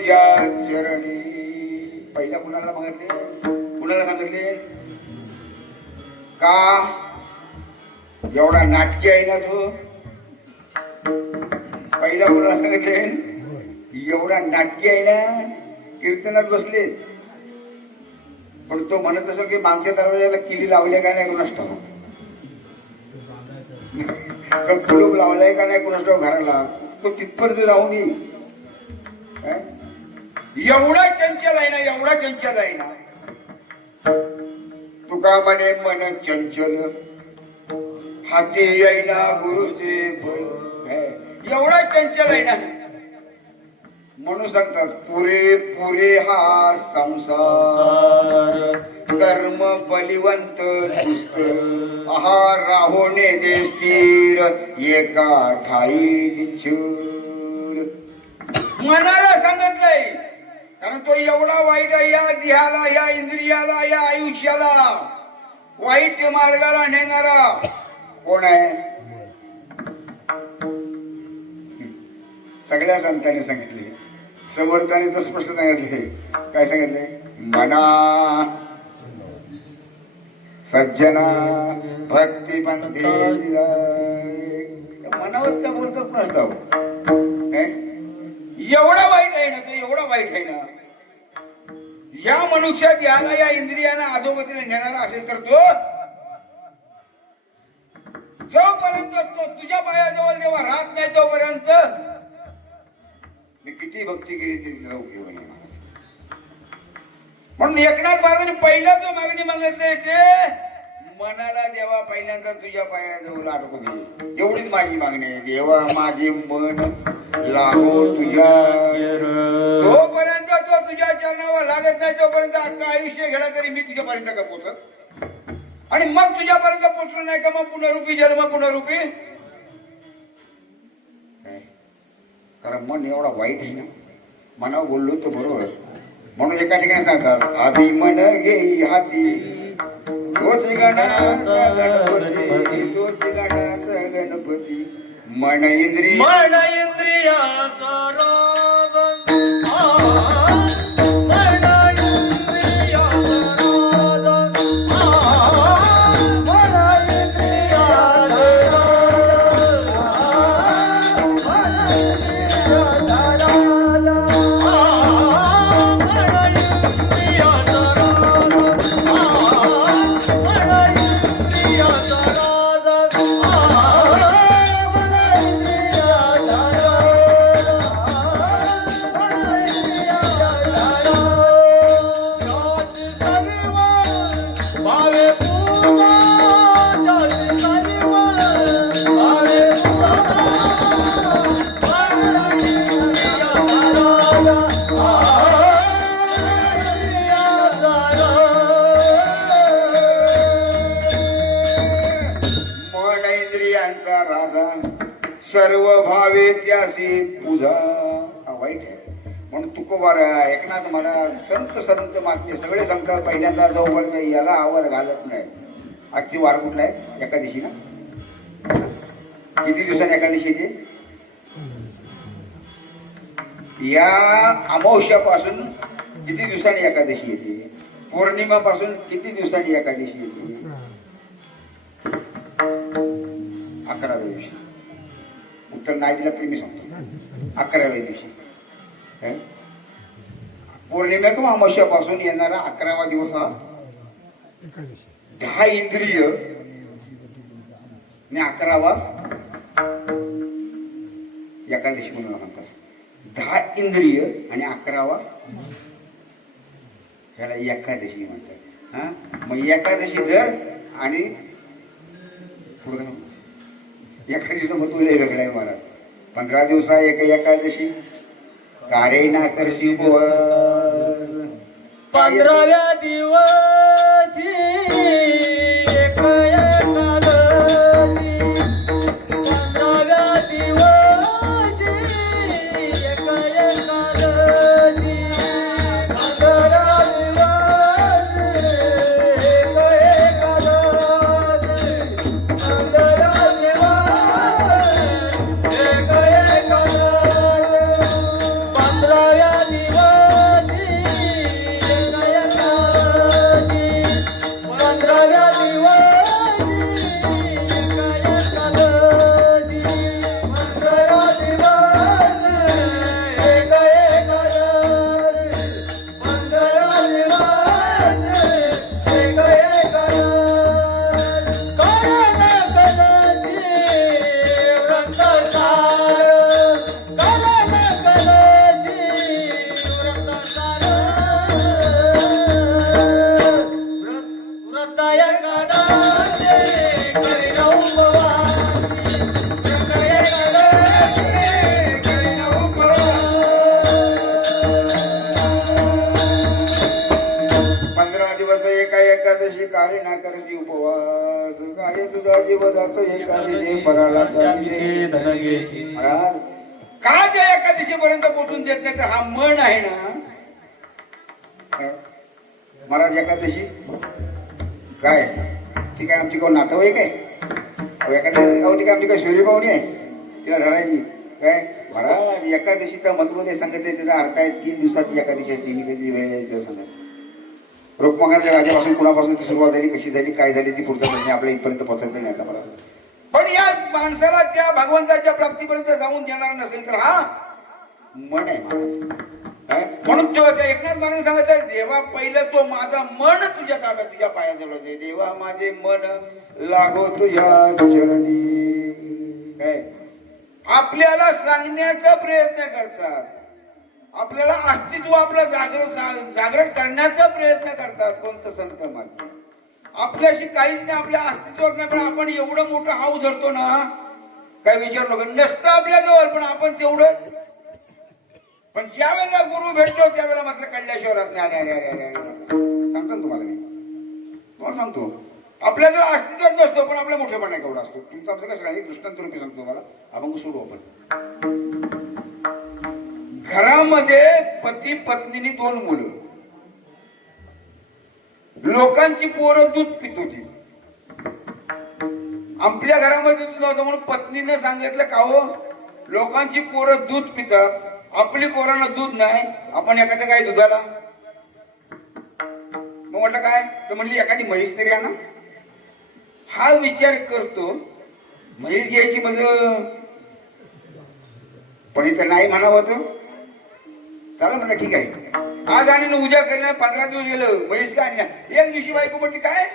तुझ्या चरणी. पहिल्या कुणाला मागितले, कुणाला सांगितले? का एवढा नाटकी आहे ना तू? पहिला कुणाला सांगितले? एवढा नाटकी आहे ना, कीर्तनात बसले. पण तो म्हणत असेल की मागच्या दरवाजाला किली लावल्या का नाही कुणास ठाऊक, कुलूप लावलाय का नाही कुणास ठाऊक घराला. तो तिथपर्यंत जाऊन येईल. एवढा चंचल आहे ना, एवढा चंचल आहे ना. तुका म्हणे मन चंचल हाती येईना गुरुचे बळ. एवढा चंचल आहे ना म्हणून सांगतात पुरे पुरे हा संसार कर्म बलिवंत दुष्ट आहार राहोने दे स्थिर एका ठाई निचूर. मनाला सांगितलंय कारण तो एवढा वाईट आहे. या देहाला, या इंद्रियाला, या आयुष्याला वाईट मार्गाला नेणारा कोण आहे? सगळ्या संतांनी सांगितले, समर्थाने तर स्पष्ट सांगितले. काय सांगितले? मना सज्जना भक्ती पंथी. मनावरच का बोलतच नसतो. एवढा वाईट आहे ना तो, एवढा वाईट आहे ना. या मनुष्यात याला, या इंद्रियांना अधोगतीने नेणारा असेल तर तो जोपर्यंत तो तुझ्या पायाजवळ जेव्हा राहत नाही तोपर्यंत मी किती भक्ती केली तरी त्याला उपयोग नाही. म्हणून एकनाथ महाराजांनी पहिला जो मागणी मागितली ते मनाला देवा पहिल्यांदा तुझ्या पायाजवळ अडकू दे. एवढीच माझी मागणी आहे. देवा माझे मन लागो तुझ्या. जोपर्यंत तो तुझ्या चरणावर लागत नाही तोपर्यंत अख्खं आयुष्य गेला तरी मी तुझ्यापर्यंत का पोचत. आणि मग तुझ्यापर्यंत पोचलं नाही का मग पुनरुपी जन्म, पुनरुपी. कारण मन एवढा वाईट आहे ना, मनावर बोललो तर बरोबर. म्हणून एका ठिकाणी सांगतात आधी मन घेई हाती तोच गणाचा गणपती, तोच गणाचा गणपती. मन इंद्रिय, मन इंद्रियाचा राग, मन इंद्रियाचा राग, मन इंद्रियाचा सर्व भावे त्यासी पूजा. वाईट आहे. म्हणून तुकोबार, एकनाथ महाराज, संत मागते सगळे सांगतात पहिल्यांदा जोपर्यंत याला आवर घालत नाही. आजची वार कुठला आहे? एकादशी ना. किती दिवसांनी एकादशी येते? या अमावस्यापासून किती दिवसांनी एकादशी येते? पौर्णिमापासून किती दिवसांनी एकादशी येते? 11व्या दिवशी. उत्तर नाही दिला तरी मी सांगतो 11व्या दिवशी. पौर्णिमा किंवा अमावस्यापासून येणारा 11वा दिवस हा 10 इंद्रिय आणि 11वा एकादशी म्हणून म्हणतात. 10 इंद्रिय आणि 11वा ह्याला एकादशी म्हणतात. हा मग एकादशी जर आणि एकादशीचं महत्व लय वेगळं आहे मला. 15 दिवसा एक एकादशी कारे ना करशी उपवास. 15व्या दिवशी एक एकादशी, 15व्या दिवशी एक एकादशी, 15व्या दिवशी एक एकादशी, 15व्या दिवशी एक एकादशी, 15व्या दिवशी पंधराव्या दिवशी एका एकादशी पंधरा दिवस एका एकादशी पंधरा दिवस एका एकादशी कळण कलशी व्रत सार कळण कलशी व्रत सार व्रताय कदाचे करिणा उपवासी व्रताय कदाचे करिणा उपवासी 15 दिवस एका एकादशी काळी ना करची उपवास काय तुझा जीव जातो एकादशी फराळा धनगेशी का त्या एकादशी पर्यंत पोचून देत नाही तर हा मन आहे ना काय? महाराज एकादशी काय ती काय आमची कोण नातेवाईक आहे एकादशी ती काय आमची काय शौर्य पाहुणी आहे तिला धरायची काय महाराज एकादशीचा मंत्र सांगितले त्याचा अर्थ आहे 3 दिवसाची एकादशी असते मी कधी वेळ यायचं सांगत रोकमागाच्या राजापासून कुणापासून ती सुरुवात झाली कशी झाली काय झाली ती पुढच्या प्रश्न आपल्या इथपर्यंत पोहोचायचं नाही आता मला पण या माणसाला त्या भगवंताच्या प्राप्तीपर्यंत जाऊन देणार नसेल तर हा मन आहे महाराज काय? म्हणून तो त्या एकनाथ महाराज सांगत आहे देवा पहिलं तो माझा मन तुझ्या ताब्यात तुझ्या पायाजवळ दे देवा माझे मन लागो तुझ्या चरणी काय आपल्याला सांगण्याचा प्रयत्न करतात आपल्याला अस्तित्व आपलं जागृत करण्याचा प्रयत्न करतात कोणतं संत मात्र आपल्याशी काहीच नाही आपल्या अस्तित्वात नाही पण आपण एवढं मोठं हाव धरतो ना काय विचार नको नसतं आपल्या जवळ पण आपण तेवढंच पण ज्या वेळेला गुरु भेटतो त्यावेळेला मात्र कल्ल्याशिवारात नाही अरे सांगतो ना तुम्हाला मी तुम्हाला सांगतो आपल्या जवळ अस्तित्वात नसतो पण आपल्या मोठेपणा केवढा असतो तुमचं आमचं कसं काही दृष्टांत रूपी सांगतो मला आपण सोडू आपण घरामध्ये पती पत्नीनी 2 मुलं लोकांची पोरं दूध पित होती आपल्या घरामध्ये दूध नव्हतं म्हणून पत्नीने सांगितलं का हो लोकांची पोरं दूध पितात आपली पोरांना दूध नाही आपण एखाद्या काय दुधाला मग म्हटलं काय तर म्हणली एखादी म्हैस तरी आणा हा विचार करतो म्हैस घ्यायची म्हणजे पण इथं नाही म्हणावं तर चला म्हणलं ठीक आहे आज आणि उद्या करीना 15 दिवस गेलं म्हैस का आणि एक दिवशी बायको म्हटली काय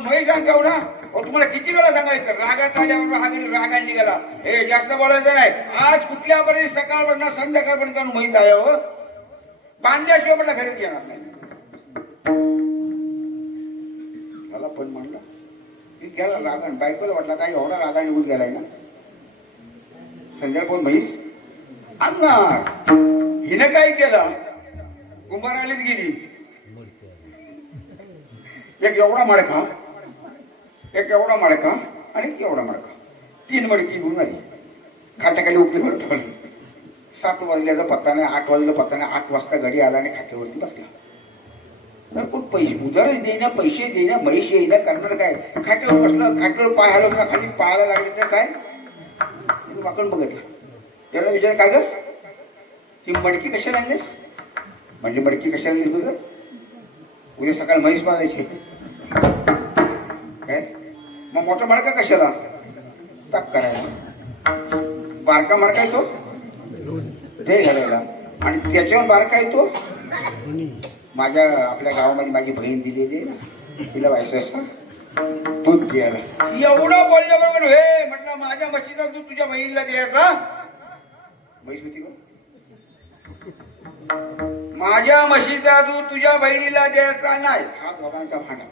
म्हैस आणता ना तुम्हाला किती वेळा सांगायचं रागात आल्याबरोबर हा गेली रागात निघाला हे जास्त बोलायचं नाही आज कुठल्यापर्यंत सकाळपर्यंत संध्याकाळपर्यंत म्हैस आहे हो बांधल्याशिवाय म्हटलं घरीच घेणार नाही त्याला पण म्हणलं गेला रागाण बायकोला वाटला काय एवढा रागा निघून गेलाय ना संध्याकाळ म्हैस आणणार हिनं काय केलं कुंभारालीत गेली एक एवढा मडका एक एवढा मडका आणि एक एवढा मडका 3 मडकी घेऊन आली खाट्याखाली उपली करून ठेवली 7 वाजल्याचा पत्ता नाही 8 वाजला पत्ता नाही 8 वाजता घडी आला आणि खाट्यावरती बसला पण पैसे उदारच देईना पैसे देईना म्हैस येईना करणार काय खाट्यावर बसलं खाट्यावर पाय हलवला खाली पाहायला लागले तर काय वाकून बघितलं त्याला विचार काय ग ती मडकी कशाला आणलीस म्हणजे मडकी कशाला आणलीस बघ उद्या सकाळ म्हैस बांधायची काय मग मोठा मडका कशाला ताप करायला बारका मडका येतो दही घालायला आणि त्याच्यावर बारका येतो माझ्या आपल्या गावामध्ये माझी बहीण दिलेली तिला व्हायचं असतं दूध द्यायला एवढं बोलल्याबरोबर हे म्हटलं माझ्या म्हशीचा दूध तुझ्या बहिणीला द्यायचा म्हैस होती का माझ्या म्हशीचा दूध तुझ्या बहिणीला द्यायचा नाही हा दोघांचा भांडा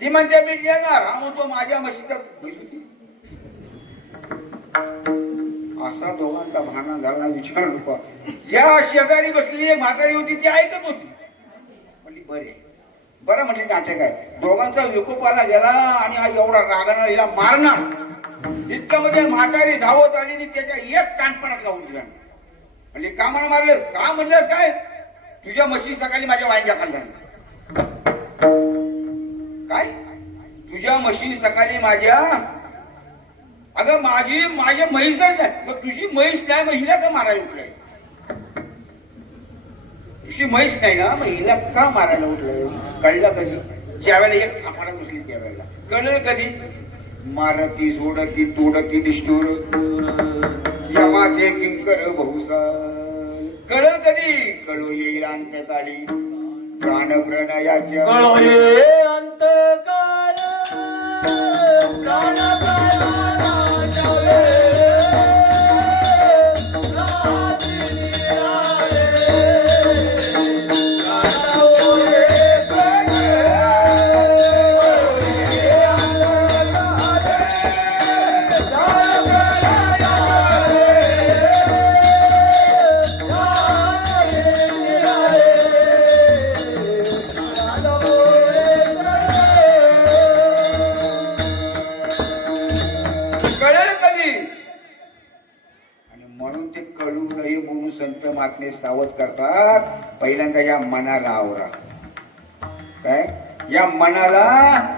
ती म्हणते मी देणार हा म्हणतो माझ्या म्हशीचा म्हैस होती असा दोघांचा भांडण झाला विचार नको या शेजारी बसलेली म्हातारी होती ती ऐकत होती म्हणली बरं म्हणली नाटक आहे दोघांचा विकोपाला गेला आणि हा एवढा रागानं हिला मारणार इतक्यामध्ये म्हातारी धावत आली आणि त्याच्या एक कानपणात लावून दिला म्हणजे कामाला मारलं का म्हणलंस काय तुझ्या म्हशी सकाळी माझ्या वांग्या खाल्ल्या काय तुझ्या म्हशी सकाळी माझ्या अगं माझी म्हैसच नाही मग तुझी म्हैस नाही मग हिला का मारायला उठलाय तुझी म्हैस नाही ना मग हिला का मारायला उठलाय कळलं कधी ज्यावेळेला एक थापाडा घुसली त्यावेळेला कळलं कधी मारती सोडती तोडती निष्ठुर यमाचे किंकर बहुसा कळलं कधी कळू येईल अंत्यकाळी प्राण प्रणयाच्या कळो ये अंतकाळ प्राण प्राणाच्या वेळी रात्री निराळे प्राणाओ ये कळेल कधी आणि म्हणून ते कळू नये म्हणून संत महात्मे सावध करतात पहिल्यांदा या मनाला आवरा काय या मनाला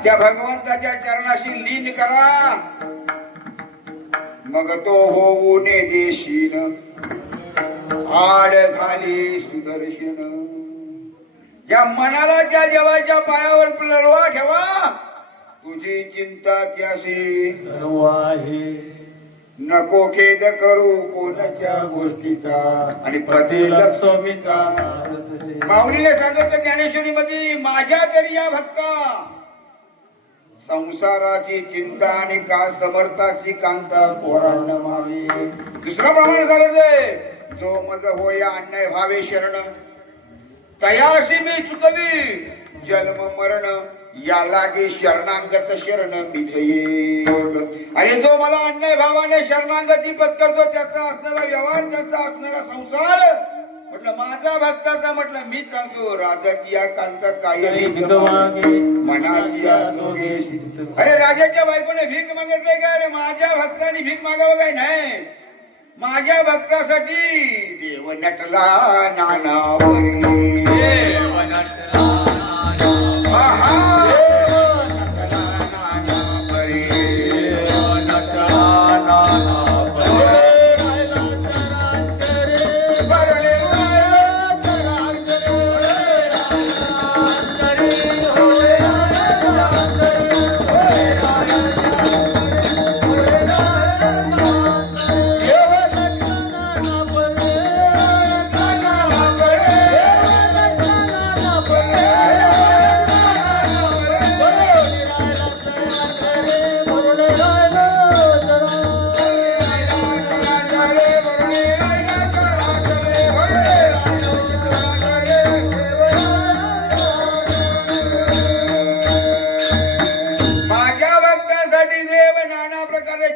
त्या भगवंताच्या चरणाशी लीन करा मग तो होऊ ने देशीन आड घाली सुदर्शन या मनाला त्या देवाच्या पायावर लढवा ठेवा तुझी चिंता त्याशी सर्व आहे नको खेद करू कोणाच्या गोष्टीचा आणि प्रतिलक्ष्मीचा माऊलीने सांगितलं ज्ञानेश्वरी मध्ये माझ्या तरी या भक्ता संसाराची चिंता आणि का समर्थाची कांता पोरांना मावी दुसरा प्रमाण सांगितलंय जो मज होय अन्याय भावे शरण तयाशी मी चुकवी जन्म मरण या लागे शरणांगत शरण विजयी आणि जो मला अन्याय भावाने शरणांगती पत्करतो त्याचा असणारा व्यवहार त्याचा असणारा संसार म्हटलं माझा भक्ताचा म्हटलं मी सांगतो राजाची या कांता काही मनाची अरे राजाच्या बायकोने भीक मागितली काय अरे माझ्या भक्तानी भीक मागावं काय नाही माझ्या भक्तासाठी देव नटला नानावरी देव नटला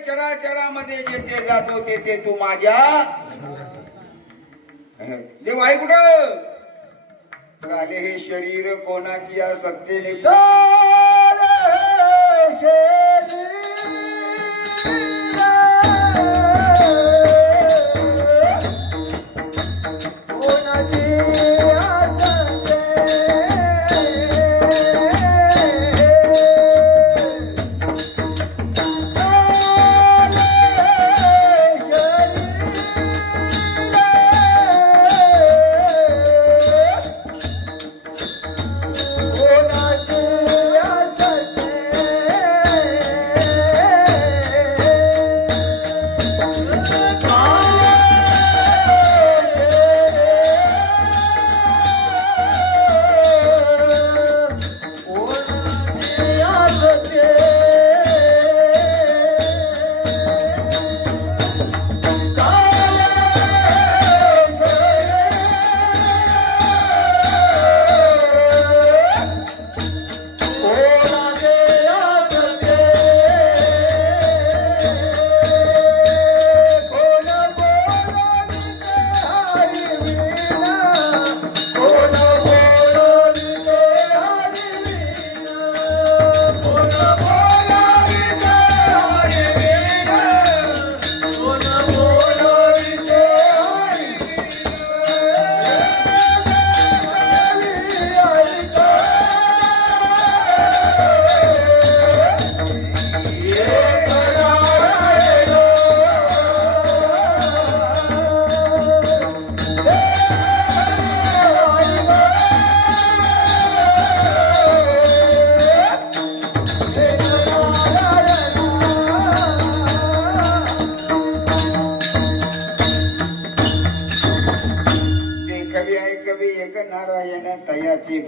चराचरामध्ये जेथे जातो तेथे तू माझ्या देव आहे कुठं झाले हे शरीर कोणाची या सत्तेने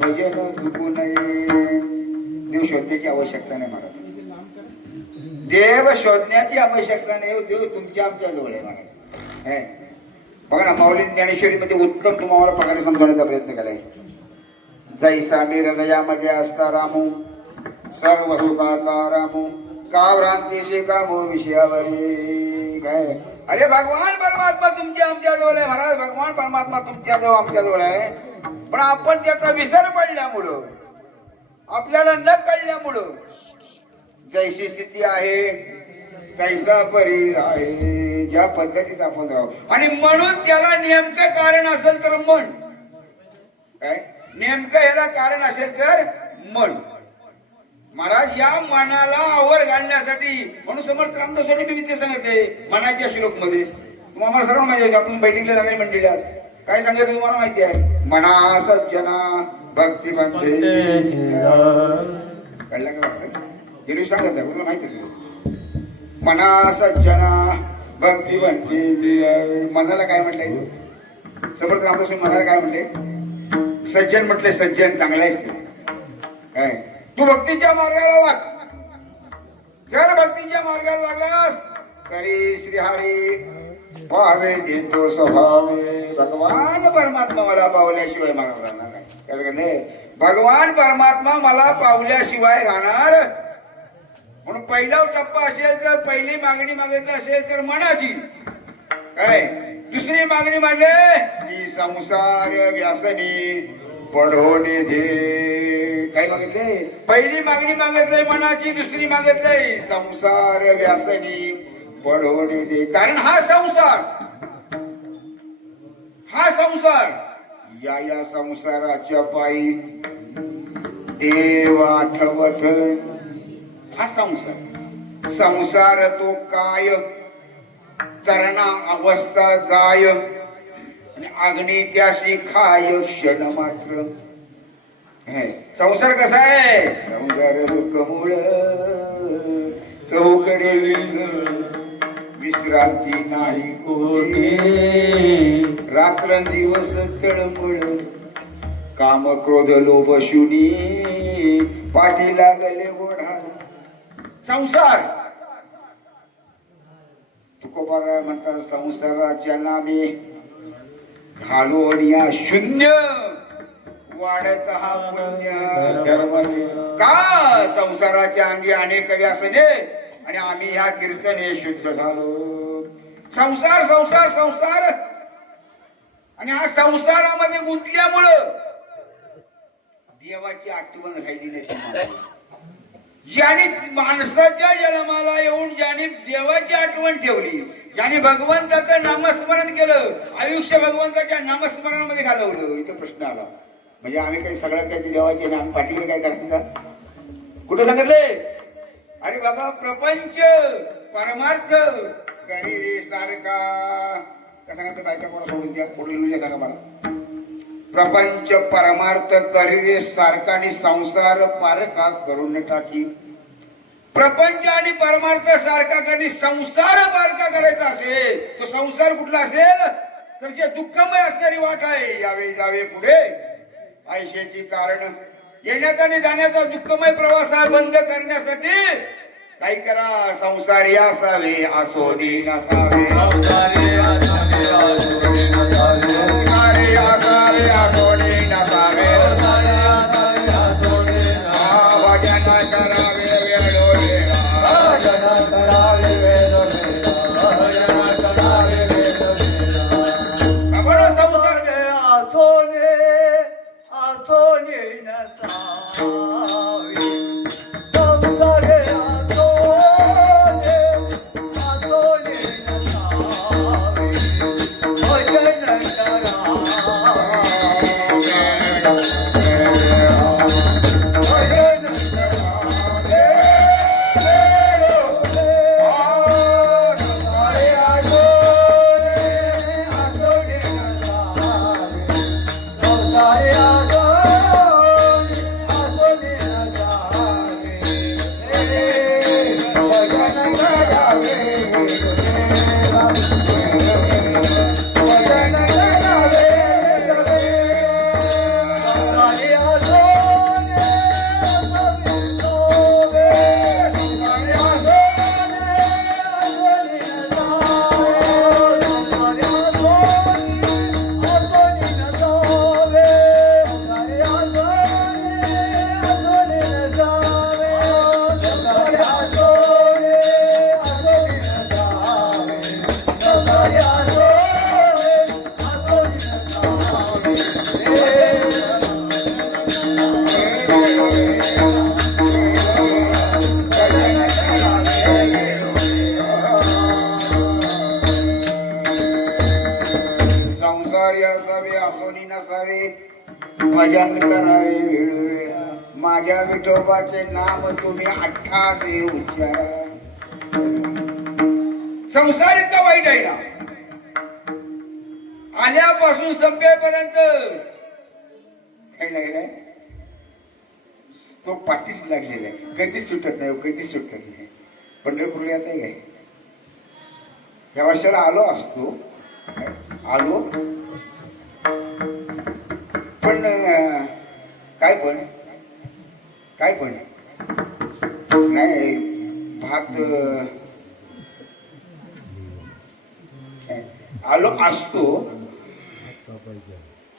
भजन चुकू नये. देव शोधण्याची आवश्यकता नाही महाराज. देव शोधण्याची आवश्यकता नाही. देव तुमच्या आमच्या जवळ आहे महाराज. हे बघा ना, माऊली ज्ञानेश्वरीमध्ये उत्तम तुम्हाला प्रकारे समजवण्याचा प्रयत्न केलाय. जैसा मी हृदयामध्ये असता रामू सर्व सुखाचा रामू का भ्रांतीशी कामो विषयावरी. काय अरे भगवान परमात्मा तुमच्या आमच्या जवळ आहे महाराज. भगवान परमात्मा तुमच्या जवळ आमच्या जवळ आहे. पण आपण त्याचा विसर पडल्यामुळं, आपल्याला न कळल्यामुळं जैशी स्थिती आहे तैसा परीर आहे. ज्या पद्धतीत आपण राहू आणि म्हणून त्याला नेमकं कारण असेल तर मन. काय नेमकं ह्याला कारण असेल तर मन. महाराज या मनाला आवर घालण्यासाठी म्हणून समर्थ रामदास स्वामी मी ते सांगते मनाच्या श्लोक मध्ये. तुम्हाला सर्व माहिती आहे. आपण बैठकीला जाणारी मंडळी काय सांगायचं तुम्हाला माहिती आहे. मना सज्जना भक्ती बनते. कळलं का वाटतं गेलो सांगत आहे माहिती आहे. मना सज्जना भक्ती बनते. मनाला काय म्हटलंय समर्थ रामदास स्वामी. मनाला काय म्हटले सज्जन म्हटले. सज्जन चांगला आहेस काय तू भक्तीच्या मार्गाला लाग. जर भक्तीच्या मार्गाला लागलास तरी श्रीहरी पावे देतो स्वभावे. भगवान परमात्मा मला पावल्याशिवाय मला राहणार नाही. भगवान परमात्मा मला पावल्याशिवाय राहणार. म्हणून पहिला टप्पा असेल तर पहिली मागणी मागितली असेल तर मनाची. काय दुसरी मागणी मागले की संसार व्यासनी पढोने दे. काय मागितले पहिली मागणी मागितलंय मनाची. दुसरी मागितलंय संसार व्यासनी पढोने दे. कारण हा संसार या संसाराच्या पायी देव आठवत. हा संसार तो काय तरणा अवस्था जाय आणि अग्नी त्याशी खाय क्षण मात्र. संसार कसा आहे. संसार सुखमूळ चौकडे विश्रांती नाही कोठे. रात्रंदिवस तळमळ काम क्रोध लोभ शुनी पाठी लागले ओढा. संसार तुकोबाराय म्हणतात संसाराच्या नामे घालून या शून्य वाढत हा पुण्य धर्म. का संसाराच्या अंगी अनेक व्यासने आणि आम्ही ह्या कीर्तने शुद्ध झालो. संसार संसार संसार आणि हा संसारामध्ये गुंतल्यामुळं देवाची आठवण राहिली नाही. ज्याने माणसाच्या जन्माला येऊन ज्याने देवाची आठवण ठेवली, ज्याने भगवंताचं नामस्मरण केलं, आयुष्य भगवंताच्या नामस्मरणामध्ये घालवलं. इथं प्रश्न आला म्हणजे आम्ही काही सगळं काही देवाचे नाम पाठीकडे काय करायचं का. कुठं सांगितले अरे बाबा प्रपंच परमार्थ करी रे सारखा. का सांगते बायका कोणा सोडून द्या पुढे सांगा मला. प्रपंच परमार्थ करी रे सारखा आणि संसार पारखा करून टाकी. प्रपंच आणि परमार्थ सारखा करणे संसार पारखा करायचा असेल तो संसार कुठला असेल तर जे दुःखमय असणारी वाट आहे. यावे जावे पुढे आयुष्याची कारण येण्याचा आणि जाण्याचा दुःखमय प्रवास बंद करण्यासाठी काही करा. संसारी असावे आसोनी नसावे. संसारी असावे आसोनी नसावे. भजन करावे वेळोवेळा. संसार भजन करावे वेळोवेळा माझ्या विठोबाचे नाम तुम्ही 88 उच्चारा. संसार इतका वाईट आहे ना, आल्यापासून संपेपर्यंत काही नाही तो पाठीच लागलेला आहे, कधीच सुटत नाही, कधीच सुटत नाही. पंढरपूरला येत आहे काय, या वर्षाला आलो असतो, आलो पण काय पण नाही भात आलो असतो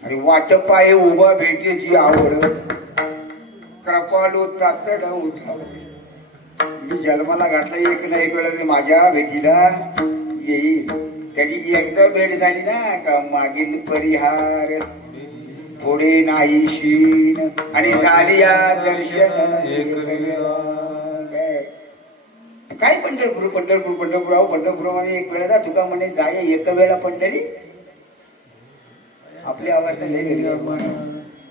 आणि वाटपाये उभा भेटीची आवड कृपालू तातड उठावे. मी जन्माला घातला एक ना एक वेळा माझ्या भेटीला येईल. त्याची एकदा भेट झाली ना का मागील परिहार पुढे नाही शीन आणि झाली या दर्शन काय पंढरपूर अहो पंढरपुरामध्ये एक वेळा तुका म्हणे जाय एक वेळा पंढरी. आपली अवस्था लय वेगळी आहे,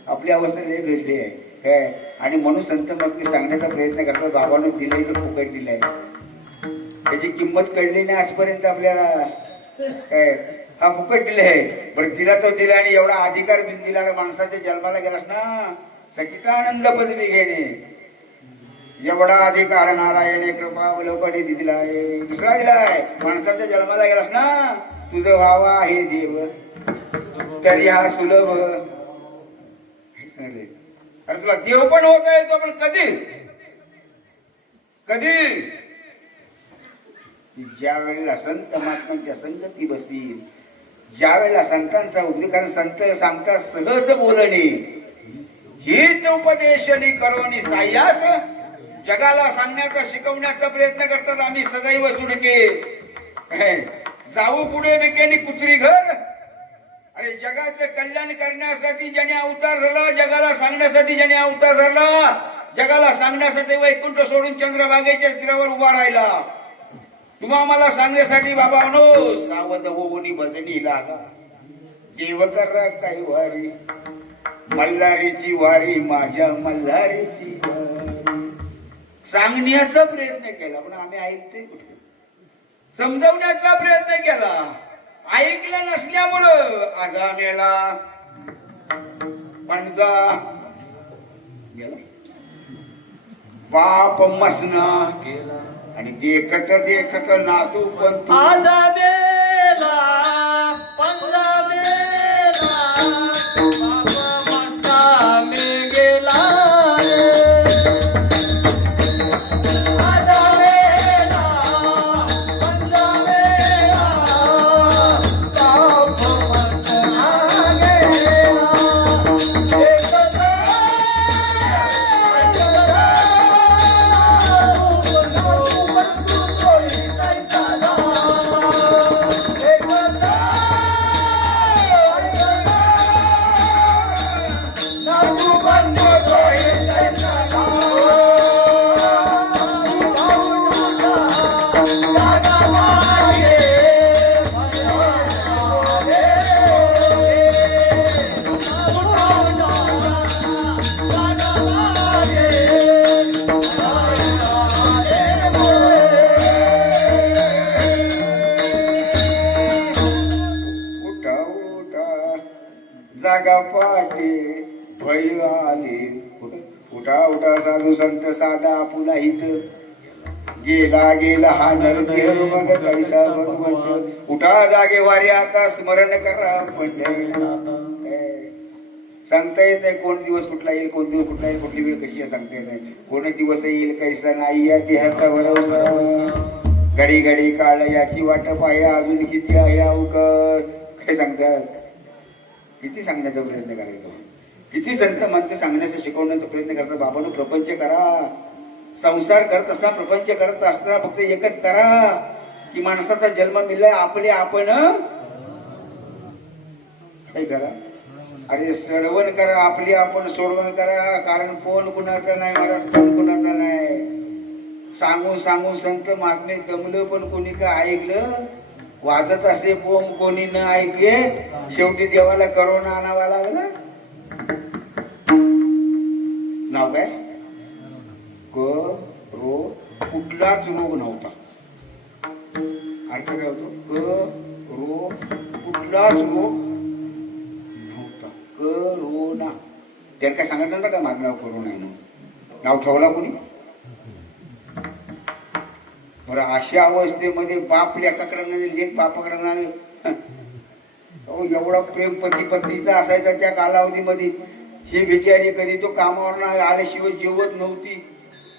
आपली अवस्था लय वेगळी आहे काय. आणि म्हणून संत मग सांगण्याचा प्रयत्न करतात बाबानं दिलंय तर फुकट दिलंय, त्याची किंमत कळली नाही आजपर्यंत आपल्याला काय. हा फुकट दिलाय बरं, दिला तो दिला आणि एवढा अधिकार बिन दिला माणसाच्या जन्माला गेलास ना सचितानंद पदवी घेणे एवढा अधिकार नारायणे कृपा अवलोकने दिलाय. दुसरा दिलाय माणसाच्या जन्माला गेलास ना तुझं व्हावा हे देव तरी हा सुलभ. अरे तुला देव पण होत आहे तो पण कधी कधी ज्या वेळेला संत महात्म्यांच्या संगती बसतील, ज्या वेळेला संतांचा उपदेश, कारण संत सांगता सहज बोलणे हित उपदेशनी करोनी साह्यास जगाला सांगण्याचा शिकवण्याचा प्रयत्न करतात. आम्ही सदैव सुडके जाऊ पुढे बिकेनी कुत्री घर. अरे जगाचे कल्याण करण्यासाठी ज्याने अवतार धरला, जगाला सांगण्यासाठी ज्याने अवतार धरला, जगाला सांगण्यासाठी वैकुंठ सोडून चंद्रभागेच्या तीरावर उभा राहिला. तुम्हा मला सांगण्यासाठी बाबांनो सावध होऊनी भजनी लागा. देव कर काही वारी मल्हारीची वारी माझ्या मल्हारीची वारी. सांगण्याचा प्रयत्न केला पण आम्ही ऐकतोय कुठे, समजवण्याचा प्रयत्न केला ऐकलं नसल्यामुळं आजा मेला पणजा गेला बाप मसना गेला आणि देखत देखत नातू पण आजा मेला पंजा मेला बाबा मस्ता मे गेला. जागा पाटे भय आले. उठा उठा साधू संत साधा आपुला हित गेला गेला हा नरदेव मग कैसा भगवंत. उठा जागे वारी आता स्मरण करा पंढरीनाथ. सांगता येत नाही कोण दिवस कुठला येईल, कोण दिवस कुठला येईल, कुठली वेळ कशी आहे सांगता येत नाही. कोण दिवस येईल कैसा नाही या देहाचा भरोसा. घडी घडी काळ याची वाट पाया अजून किती आहे अवघड. काय सांगतात, किती सांगण्याचा प्रयत्न करायचा, किती संत माणसं सांगण्याचा शिकवण्याचा प्रयत्न करतात. बाबांनो प्रपंच करा. संसार करत असताना प्रपंच करत असताना फक्त एकच करा की माणसाचा जन्म मिळालाय आपले आपण काय करा. अरे सोडवण करा, आपली आपण सोडवण करा. कारण फोन कुणाचा नाही महाराज, फोन कुणाचा नाही. सांगून सांगून संत महात्मे दमलं पण कोणी का ऐकलं. वाजत असे बोंब कोणी न ऐकले. शेवटी देवाला करोना आणावा लागला. नाव काय? क रो कुठलाच रोग नव्हता. अर्थ काय होतो? क रो कुठलाच रोग नव्हता. करोना. त्याला काय सांगितलं ना का माझं नाव करोना आहे म्हणून? नाव ठेवला कोणी? बरं, अशा अवस्थेमध्ये बाप लेकाकडे नाही, लेक बापाकडे नाही. एवढा प्रेम पती पत्नीचा असायचा त्या कालावधीमध्ये. हे बिचारी कधी तो कामावरनं आल्याशिवाय जेवत नव्हती.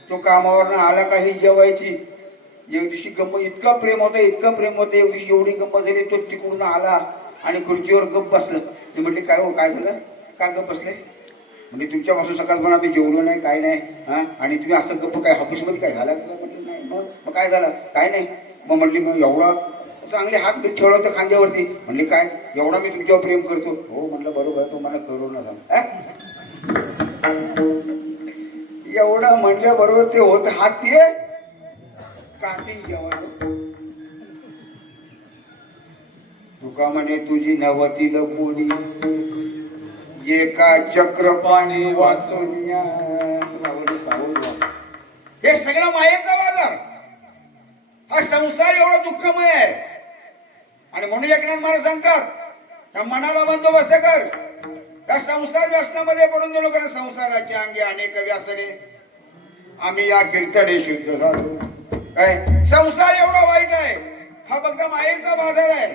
तो कामावरनं आला काही जेवायची. एक दिवशी गप्प इतका प्रेम होता, इतका प्रेम होता. एक दिवशी एवढी गप्प झाली, तो तिकडून आला आणि खुर्चीवर गप्प बसलं. ते म्हटले काय हो, काय झालं, काय गप्प बसले? म्हणजे तुमच्यापासून सकाळपासून आम्ही जेवलो नाही, काय नाही. हा, आणि तुम्ही असं गप्प काय ऑफिसमध्ये काय झालं का? म्हटलं नाही. मग काय झालं? काय नाही. मग म्हटली मग एवढा चांगले हात ठेवला होता खांद्यावरती. म्हणले काय एवढा मी तुमच्यावर प्रेम करतो? हो म्हटलं बरोबर, तुम्हाला करोना झाला. एवढा म्हणल्या बरोबर ते होत हात ते काठी जेवण. तुका म्हणे तुझी नवती लपोनी एका चक्रपाणी वाचवण्या. हे सगळं मायेचा बाजार. हा संसार एवढा दुःखमय आहे. आणि म्हणून एकनाथ महाराज सांगतात, त्या मनाला बंदोबस्त कर. त्या संसार व्यसनामध्ये पडून गेलो, कारण संसाराची अंगी अनेक व्यसने, आम्ही या कीर्तने शुद्ध झालो. काय संसार एवढा वाईट आहे. हा फक्त मायेचा बाजार आहे.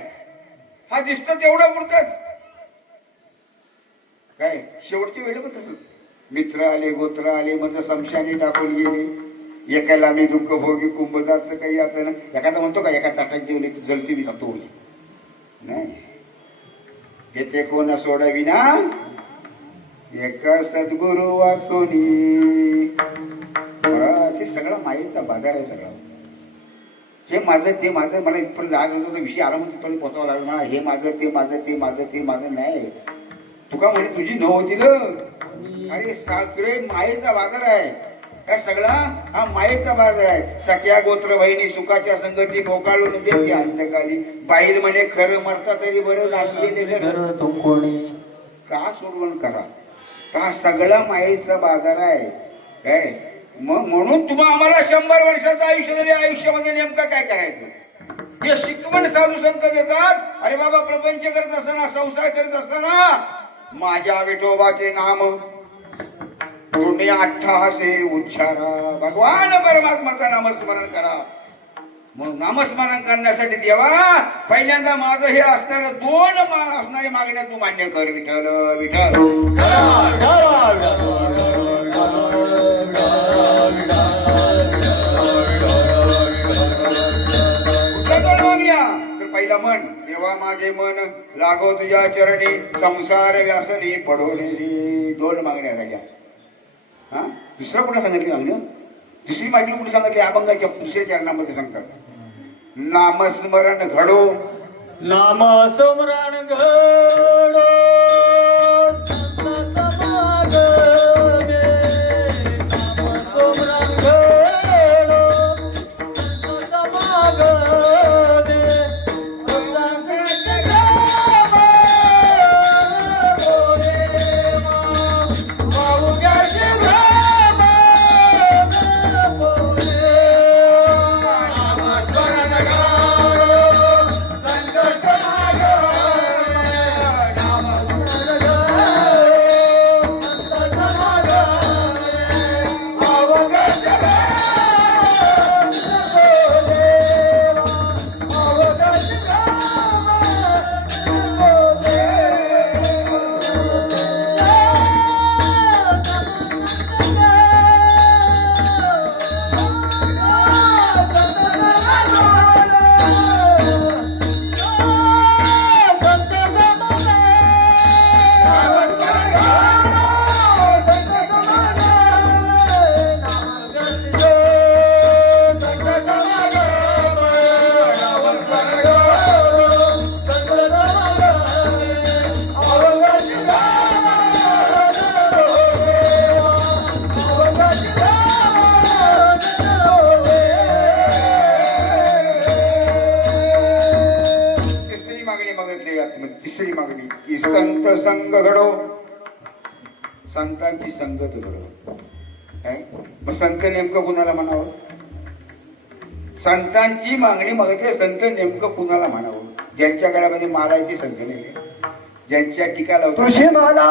हा दिसतं तेवढं पुरतच. काय शेवटची वेळ पण तसंच. मित्र आले, गोत्र आले, मग समशाने टाकून गेले. एकाला मी दुःख भोगी कुंभजाचं काही आपल्याला एखादा म्हणतो का एका ताटात जेवले जलती मी सांगतो नाही. येते कोण सोडाविना एका सद्गुरु वाचोनी. हे सगळं मायेचा बाजार आहे सगळं. हे माझं ते माझं, मला इथपर्यंत आज होतो विषय आला म्हणून इथपर्यंत पोचावं लागलं मला. हे माझं ते माझं ते माझं ते माझं नाही. तुका म्हणे तुझी नव्हती ना. अरे सगळे मायेचा बाजार आहे. हा सगळा हा मायेचा बाजार आहे. सख्या गोत्र बहिणी सुखाच्या संगती मोकाळून देते अंतकाली. बाईल म्हणे खरं मरता तरी बरं, नाशलेले घर तो कोणी. का सोडवण करा. हा सगळा मायेचा बाजार आहे. काय मग म्हणून तुम्हाला आम्हाला 100 वर्षाचं आयुष्य दिले. आयुष्यामध्ये नेमकं काय करायचं हे शिकवण साधू संत देतात. अरे बाबा, प्रपंच करत असताना, संसार करत असताना माझ्या विठोबाचे नाम तुम्ही अट्ठासे उच्चारा. भगवान परमात्माचं नामस्मरण करा. म्हणून नामस्मरण करण्यासाठी देवा पहिल्यांदा माझं हे असणारं 2 असणारी मागण्या तू मान्य कर. विठ्ठल विठ्ठल. तर पहिला म्हण, देवा माझे मन लागो तुझ्या चरणी, संसार व्यासनी पडवलेली. 2 मागण्या झाल्या. हा, दुसरं कुठं सांगितलं मागणं? दुसरी मागणी कुठे सांगितली? अभंगाच्या 2ऱ्या चरणामध्ये सांगतात, नामस्मरण घडो. नामस्मरण घडो तिसरी मागणी की संत संग घडो. संतांची संगत घडो. काय मग संत नेमकं कुणाला म्हणावं? संतांची मागणी मागितली, संत नेमकं कुणाला म्हणावं? ज्यांच्या गळ्यामध्ये मालायची संत नाही, ज्यांच्या टीका लावतो तुझी मला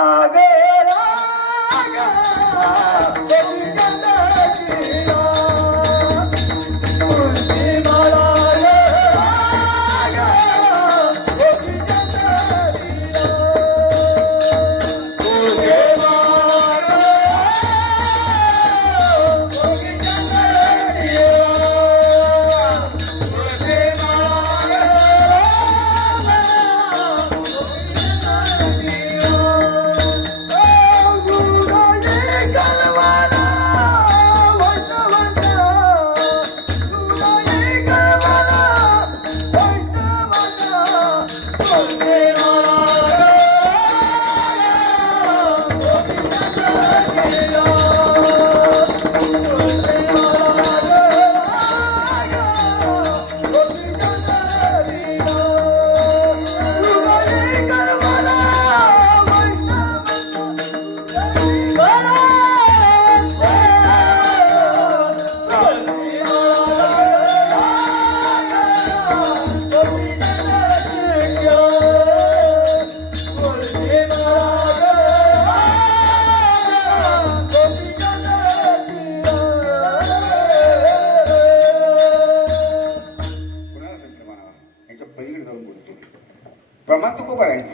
प्रमाण तुको करायचं.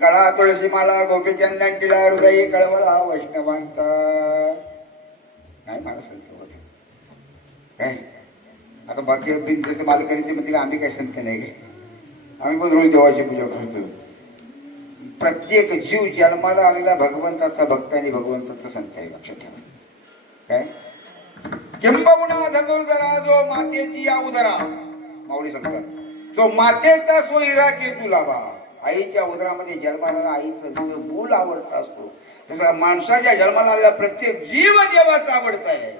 गळा तुळशी माला गोपीचंदन टिला हृदयी कळवळा वैष्णवांचा. नाही मला संत होत काय. आता बाकी बिंदूचं माल करीत म्हणजे आम्ही काय संत नाही काय. आम्ही पण रोज देवाची पूजा करतो. प्रत्येक जीव जन्माला आलेला भगवंताचा भक्त आणि भगवंताचा संत आहे, लक्षात ठेवा. काय किंबहुना धनुर्धरा जो मातेची या उदरा, माऊली सांगतात, जो मातेचा सोयरा के तुला बा. आईच्या उदरामध्ये जन्माला आईचं जसं मूल आवडतं असतो, तसं माणसाच्या जन्माला आलेला प्रत्येक जीव देवाचा आवडता आहे.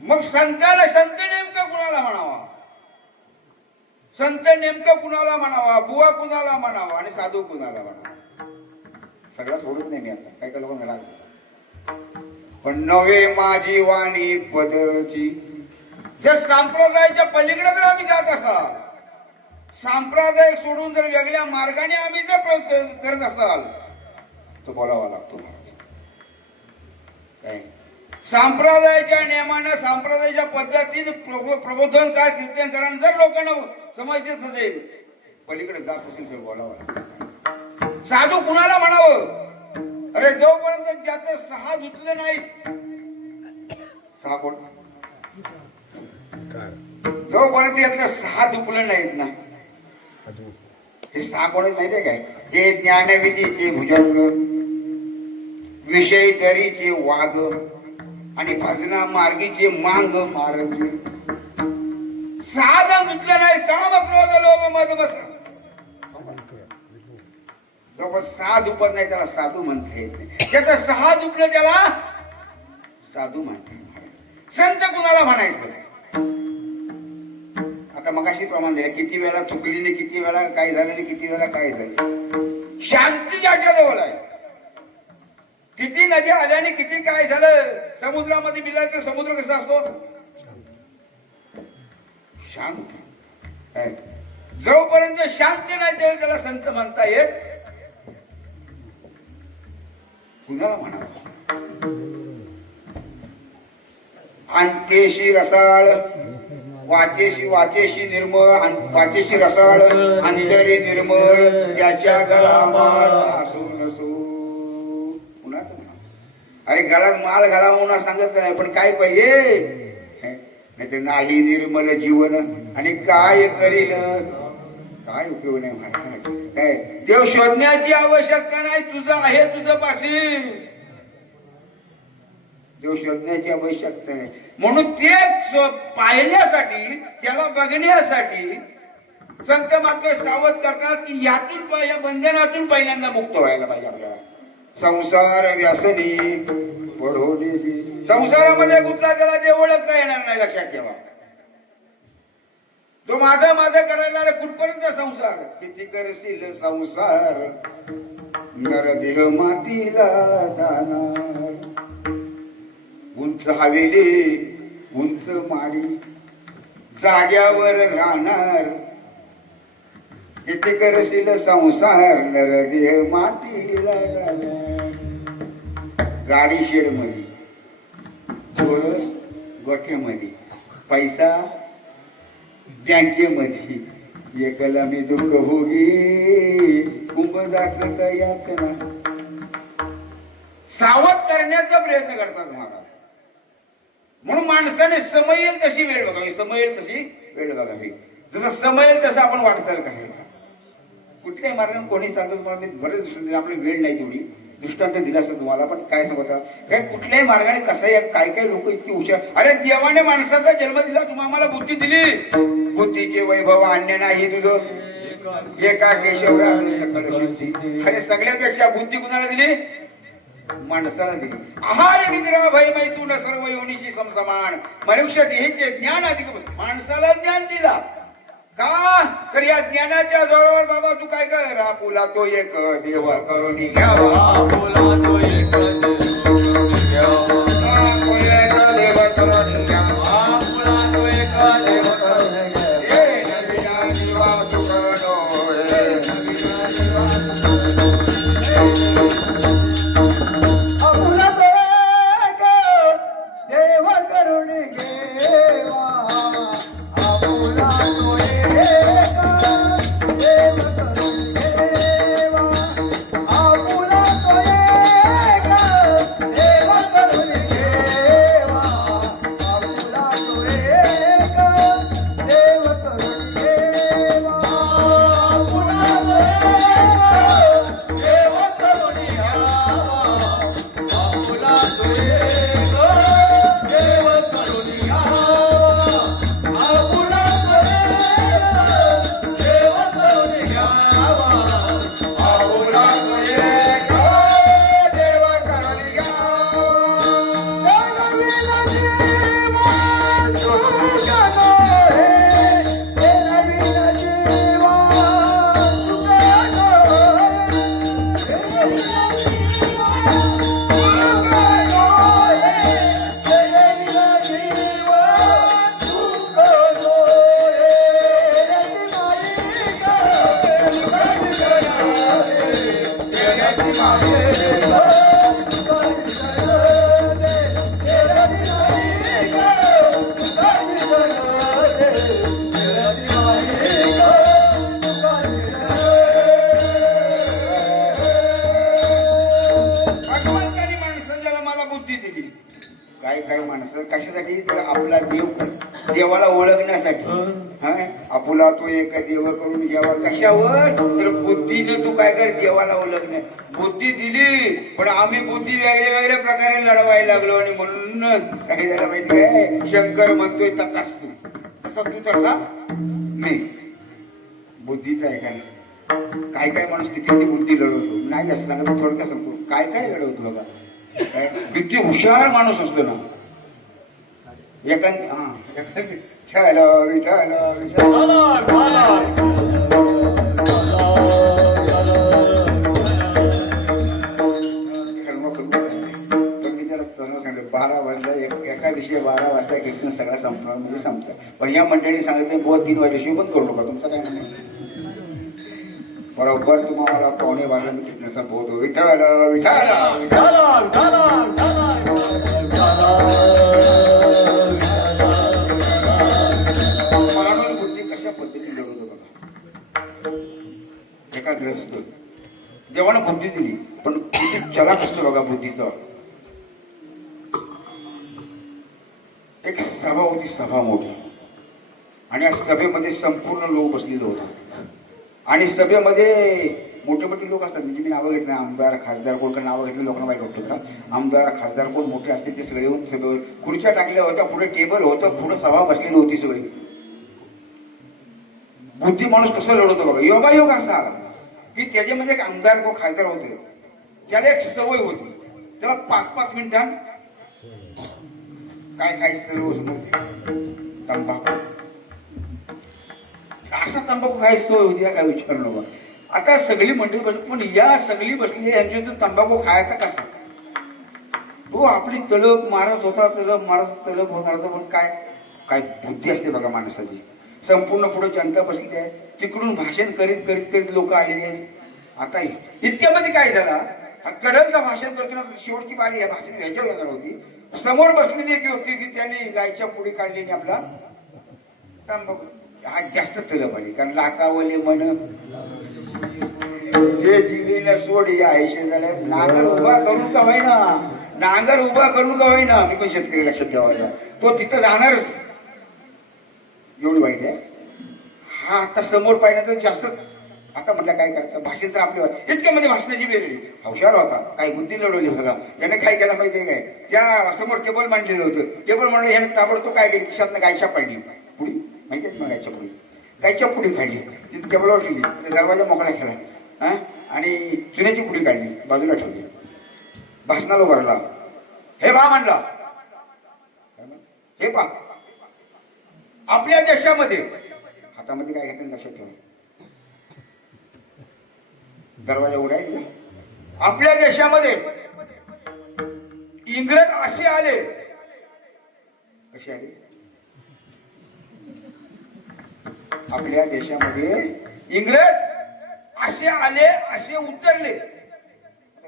मग संताला संत नेमकं कुणाला म्हणावा? संत नेमकं कुणाला म्हणावा? बुवा कुणाला म्हणावा आणि साधू कुणाला म्हणावा? सगळं सोडत नाही मी आता, काय काय लोक राग. पण नवे माझी वाणी पदरची. जर संप्रदायाच्या पलीकडे जर आम्ही जात असाल, संप्रदाय सोडून जर वेगळ्या मार्गाने आम्ही जर करत असाल, तो बोलावा लागतो. काय संप्रदायाच्या नियमानं, संप्रदायाच्या पद्धतीने प्रबोधनकार कीर्तनकारांनी जर लोकांना समजतेच असेल, पलीकडे जात असेल तर बोलावं. साधू कुणाला म्हणावं? अरे जोपर्यंत ज्याचं सहा धुतलं नाही, सहा कोण, जोपर्यंत यातलं सहा धुपलं नाहीत ना, हे सहा कोणच माहितीये काय? जे ज्ञानविधीचे भुजंग, विषय दरीचे वाघ आणि भजना मार्गीचे मांग मार्गी. सहा जण धुतलं नाही, काम क्रोध लोभ मद मस्त. जोपर्यंत सहा धुपत नाही त्याला साधू म्हणता येत नाही. त्याचं सहा धुपलं त्याला साधू म्हणता. संत कुणाला म्हणायचं? आता मगाशी प्रमाण दिलं, किती वेळा चुकली नाही, किती वेळा काय झालं नाही, किती वेळा काय झालं. शांती ज्याच्या जवळ आहे. किती नद्या आल्याने किती काय झालं, समुद्रामध्ये मिळालं तर समुद्र कसा असतो? शांत. जोपर्यंत शांती नाही तेव्हा त्याला संत म्हणता येत. कुणाला म्हणावं? अंत्येशी रसाळ, वाचेशी वाचेशी निर्मळ, वाचेशी रसाळ, अंतरे निर्मळ, त्याच्या गळा माळ असो नसो. पुन्हा अरे गळ्यात माल घाला म्हणून सांगत नाही, पण काय पाहिजे? नाही निर्मल जीवन आणि काय करील, काय उपयोग नाही महाराज. काय देव शोधण्याची आवश्यकता नाही, तुझं आहे तुझं पाशी. देव शोधण्याची आवश्यकता नाही. म्हणून तेच पाहण्यासाठी, त्याला बघण्यासाठी संत मात्र सावध करतात की यातून, या बंधनातून पहिल्यांदा मुक्त व्हायला पाहिजे आपल्याला. संसार व्यसनी पडोली. संसारामध्ये कुठला त्याला ते ओळखता येणार नाही, लक्षात ठेवा. तो माझा माझा करायला कुठपर्यंत संसार. किती करशील संसार, नरदेह मातीला जाणार. उंच हवेली उंच माडी जाग्यावर राहणार किती करशील संसार नरदेह मातीला जाणार. गाडी शेड मध्ये पोरं गोठ्यामध्ये पैसा बँकेमध्ये एकला मी दुःख भोगी कुंभजाचं काय यातना. सावध करण्याचा प्रयत्न करतात महाराज. म्हणून माणसाने समय येईल तशी वेळ बघावी, समय येईल तशी वेळ बघावी. जसं समय येईल तसं आपण वाटचाल करायचं. कुठल्याही मार्गाने कोणी सांगतो तुम्हाला, मी बरेच दृष्टांत, आपली वेळ नाही तेवढी दृष्टांत दिला असं तुम्हाला, पण काय सांगता काय कुठल्याही मार्गाने कसं आहे. काय काय लोक इतकी हुशार. अरे देवाने माणसाचा जन्म दिला, तुम्ही आम्हाला बुद्धी दिली. बुद्धीचे वैभव अन्य नाही तुझं एका केशवराज सकळ शुद्धी. अरे सगळ्यापेक्षा बुद्धी कुणाला दिली? माणसाला दिली. आहार निद्रा भय मैथून सर्व योनीची समसमान. मनुष्य देहीचे ज्ञान अधिक माणसाला ज्ञान दिला का? तर या ज्ञानाच्या जोरावर बाबा तू काय कर, आपुला तो एक देव करून घ्यावा. आपुला तो एक देव घ्यावा. तो एक देव करून घ्यावा. आपुला तो एक देव करून घ्यावा. हे नवीना जीवा सुखनो हे आपुला तो एक देव करून घेवा. आपुला तो एक देव करून घेवा. आपुला तो एक देव करून घेवा. आपुला तो एक देव करून घेवा. आपुला तो एक देव करून घ्यावा. आपुला तो एक देव करून घ्यावा. आपुला तो एक देव करून घ्यावा. आपुला तो एक देव करून घ्यावा. नवीन जीवन सुखनो हे. नवीन जीवन सुखनो हे. नवीन जीवन सुखनो हे. नवीन जीवन सुखनो भगवंतानी माणसाला मला बुद्धी दिली. काय काय माणसं कशासाठी? तर आपला देव देवाला ओळखण्यासाठी. हा आपुला तो एक देव करून घ्यावा. कशावर? तर बुद्धीने तू काय कर, देवाला ओळखण्या. बुद्धी दिली पण आम्ही बुद्धी वेगळ्या वेगळ्या प्रकारे लढवायला लागलो. आणि म्हणून काय झालं माहिती काय? शंकर म्हणतोय तसाच तू, तसा तू तसा मी. बुद्धीचा आहे का? काय काय माणूस किती किती बुद्धी लढवतो. नाही जास्त सांगतो, थोडक्यात सांगतो काय काय लढवतो बघा. काय किती हुशार माणूस असतो ना. खेळायला विठायला मी त्याला सांगतो 12 वाजता एका दिवशी 12 वाजता कीर्तन सगळा संपणार म्हणजे संपतं. पण या मंडळीने सांगितलं बुवा 3 वाजेशिवाय बंद करू नका. तुमचं काय नाही. बरोबर तुम्हाला 12:15 मी कीर्तनाचा बोध विठायला माणूस बुद्धी कशा पद्धतीने लढवतो बघा. एका ग्रस्त देवानं बुद्धी दिली पण किती चलाक असतो बघा बुद्धीचा. एक सभा होती, सभा मोठी, आणि या सभेमध्ये संपूर्ण लोक बसलेले होते. आणि सभेमध्ये मोठे मोठे लोक असतात. म्हणजे मी नावं घेत नाही, आमदार खासदार कोण नावं घेतले लोकांना वाईट वाटतं का. आमदार खासदार कोण मोठे असतील ते सगळे येऊन सभेवर खुर्च्या टाकल्या होत्या, पुढे टेबल होतं, पुढे सभा बसलेली होती सगळी. बुद्धी माणूस कसं लढवतो बघा. योगायोग असा की त्याच्यामध्ये एक आमदार को खासदार होते, त्याला एक सवय होती, त्याला 5-5 मिनिटांत काय खायचं तंबाखू. असा तंबाखू खायची सवय होती काय विचार नका. आता सगळी मंडळी बसली, पण या सगळी बसलेली यांच्यातून तंबाखू खायचा कसा. तो तो आपली तळप मारत होता, तळप होणार होता. पण काय काय बुद्धी असते बघा माणसाची. संपूर्ण पुढे जनता बसली आहे, तिकडून भाषण करीत करीत करीत लोक आलेली आहेत. आता इतक्यामध्ये काय झाला, कडलचं भाषण करतो ना, शेवटची बारी या भाषण ह्याच्यावर येणार होती. समोर बसलेली एक व्यक्ती होती, त्याने गायच्या पुढे काढली आणि आपला हा जास्त तलप आली. कारण लाचावले मन ते जिबेला सोड या आयुष्य झालंय. नांगर उभा करून का होईना, नांगर उभा करून का होईना. मी पण शेतकरी लक्षात ठेवायला, तो तिथं जाणारच. एवढी वाईट आहे. हा आता समोर पाहिलं तर जास्त. आता म्हटलं काय करायचं, भाषण तर आपल्या इतक्यामध्ये भाषणाची वेगळी हुशार होता. काही बुद्धी लढवली बघा. याने काय केलं माहितीये काय, त्या समोर टेबल मांडलेलं होतं. टेबल म्हणलं याने ताबडतोब काय केली, खिशातनं गायच्या पडली पुढी. माहितीये मग गायच्या पुढी काढली, तिथे टेबलवर ठेवली, दरवाजा मोकळा केला. हा आणि चुन्याची पुढी काढली, बाजूला ठेवली. भाषणाला उभारला. हे पहा म्हणला, हे पहा आपल्या देशामध्ये, हातामध्ये काय घेतात लक्षात ठेवा. दरवाजा उघडायचा. आपल्या देशामध्ये इंग्रज असे आले. कसे आले आपल्या देशामध्ये? इंग्रज असे आले, असे उतरले.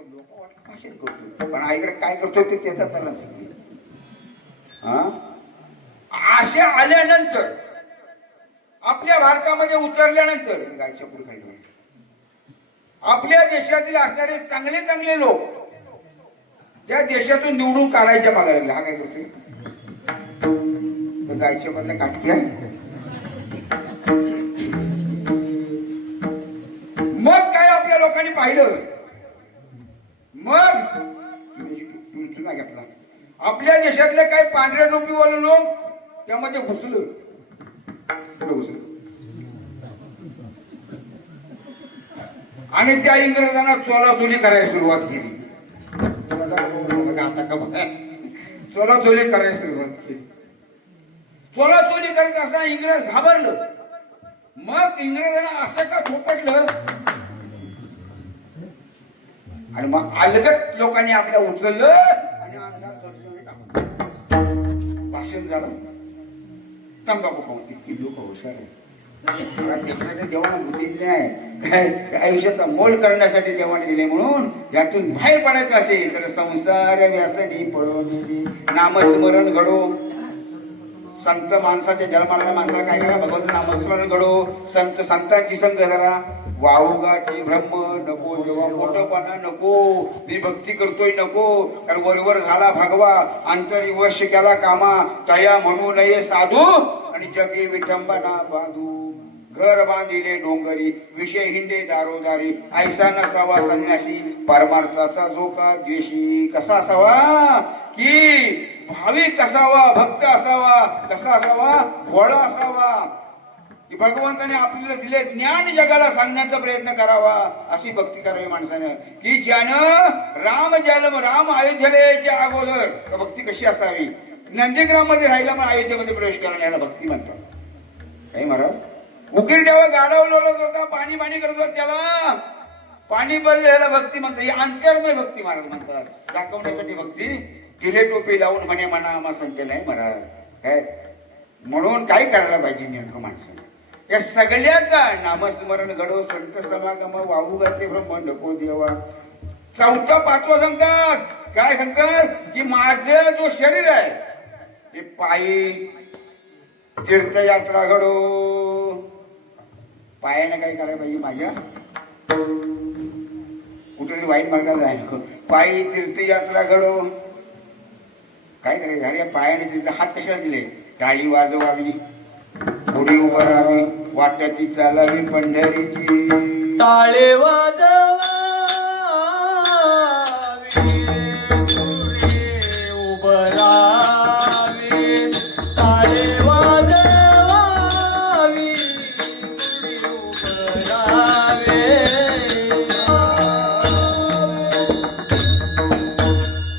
लोक वाटत भाषण करतो, पण आईकडे काय करतो ते त्याचा त्याला माहिती. असे आल्यानंतर आपल्या भारतामध्ये उतरल्यानंतर गायच्या पुढे खाली आपल्या देशातील असणारे चांगले चांगले लोक त्या देशातून निवडून काढायच्या मागायला लागले. हा काय करतोय, गायच्या मधल्या काटक्या. मग काय आपल्या लोकांनी पाहिलं, मग चुना घेतला. आपल्या देशातले काही पांढऱ्या टोपीवाले लोक त्यामध्ये घुसलं. आणि त्या इंग्रजांना चोलाचोली करायला सुरुवात केली. आता का बघा, चोलाचोली करायला सुरुवात केली. चोलाचोली करत असताना इंग्रज घाबरलं. मग इंग्रजांना असं का थोपटलं, आणि मग अलगट लोकांनी आपल्या उचललं आणि भाषण झालं. तंबाखू खाऊन तितकी लोक हुशार आहे. देवाने बुद्धी दिली नाही, काय आयुष्याचा मोल करण्यासाठी देवाने दिले. म्हणून यातून बाहेर पडायचं असेल तर संसार व्यासनी पळून नामस्मरण घडो. संत माणसाच्या जन्माला माणसाला काय करा, भगवंत नामस्मरण घडो. संतांची संग जरा. वाहुगाची ब्रह्म नको, जेव्हा मोठपणा नको, मी भक्ती करतोय नको. कारण वरवर झाला भगवा, अंतरी वश केला कामा. तया म्हणू नये साधू आणि जगे विठंबना बांधू. घर बांधिले डोंगरी, विषय हिंडे दारोदारी. ऐसा नसावा संन्यासी, परमार्थाचा झोका द्वेषी. कसा असावा की भाविक असावा, भक्त असावा. कसा असावा, भोळा असावा. भगवंताने आपल्याला दिले ज्ञान जगाला सांगण्याचा प्रयत्न करावा. अशी भक्ती करावी माणसानं, की ज्यानं राम जन्म, राम अयोध्येला यायच्या अगोदर भक्ती कशी असावी. नंदीग्राम मध्ये राहिला पण अयोध्येमध्ये प्रवेश करायला याला भक्ती म्हणतात. काही महाराज उकिरड्यावर गाडव लोळत होता, पाणी करत होता, त्याला पाणी बदल याला भक्ती म्हणतात. ही अंतर्मय भक्ती महाराज म्हणतात. दाखवण्यासाठी भक्ती. तिले टोपी लावून म्हणे म्हणा आम्हा संत नाही महाराज. काय म्हणून काय करायला पाहिजे नेमकं माणसानं, या सगळ्याचा नामस्मरण घडो. संत समागम वाहुगाचे ब्रह्म नको देवा. चौथा पाचवा सांगतात, काय सांगतात की माझं जो शरीर आहे ते पायी तीर्थयात्रा घडो. पायाने काय करायला पाहिजे, माझ्या कुठेतरी वाईट मार्गाला जायला. पायी तीर्थयात्रा घडो. काय करायचं, अरे पायाने तीर्थ. हात कशाला दिले, टाळी वाजवावी, पुढे उभं राहावी, वाट्याची चालावी पंढरीची. टाळे वाजवावी, पुढे उभं राहावे. टाळे वाजवावी, पुढे उभं राहावे.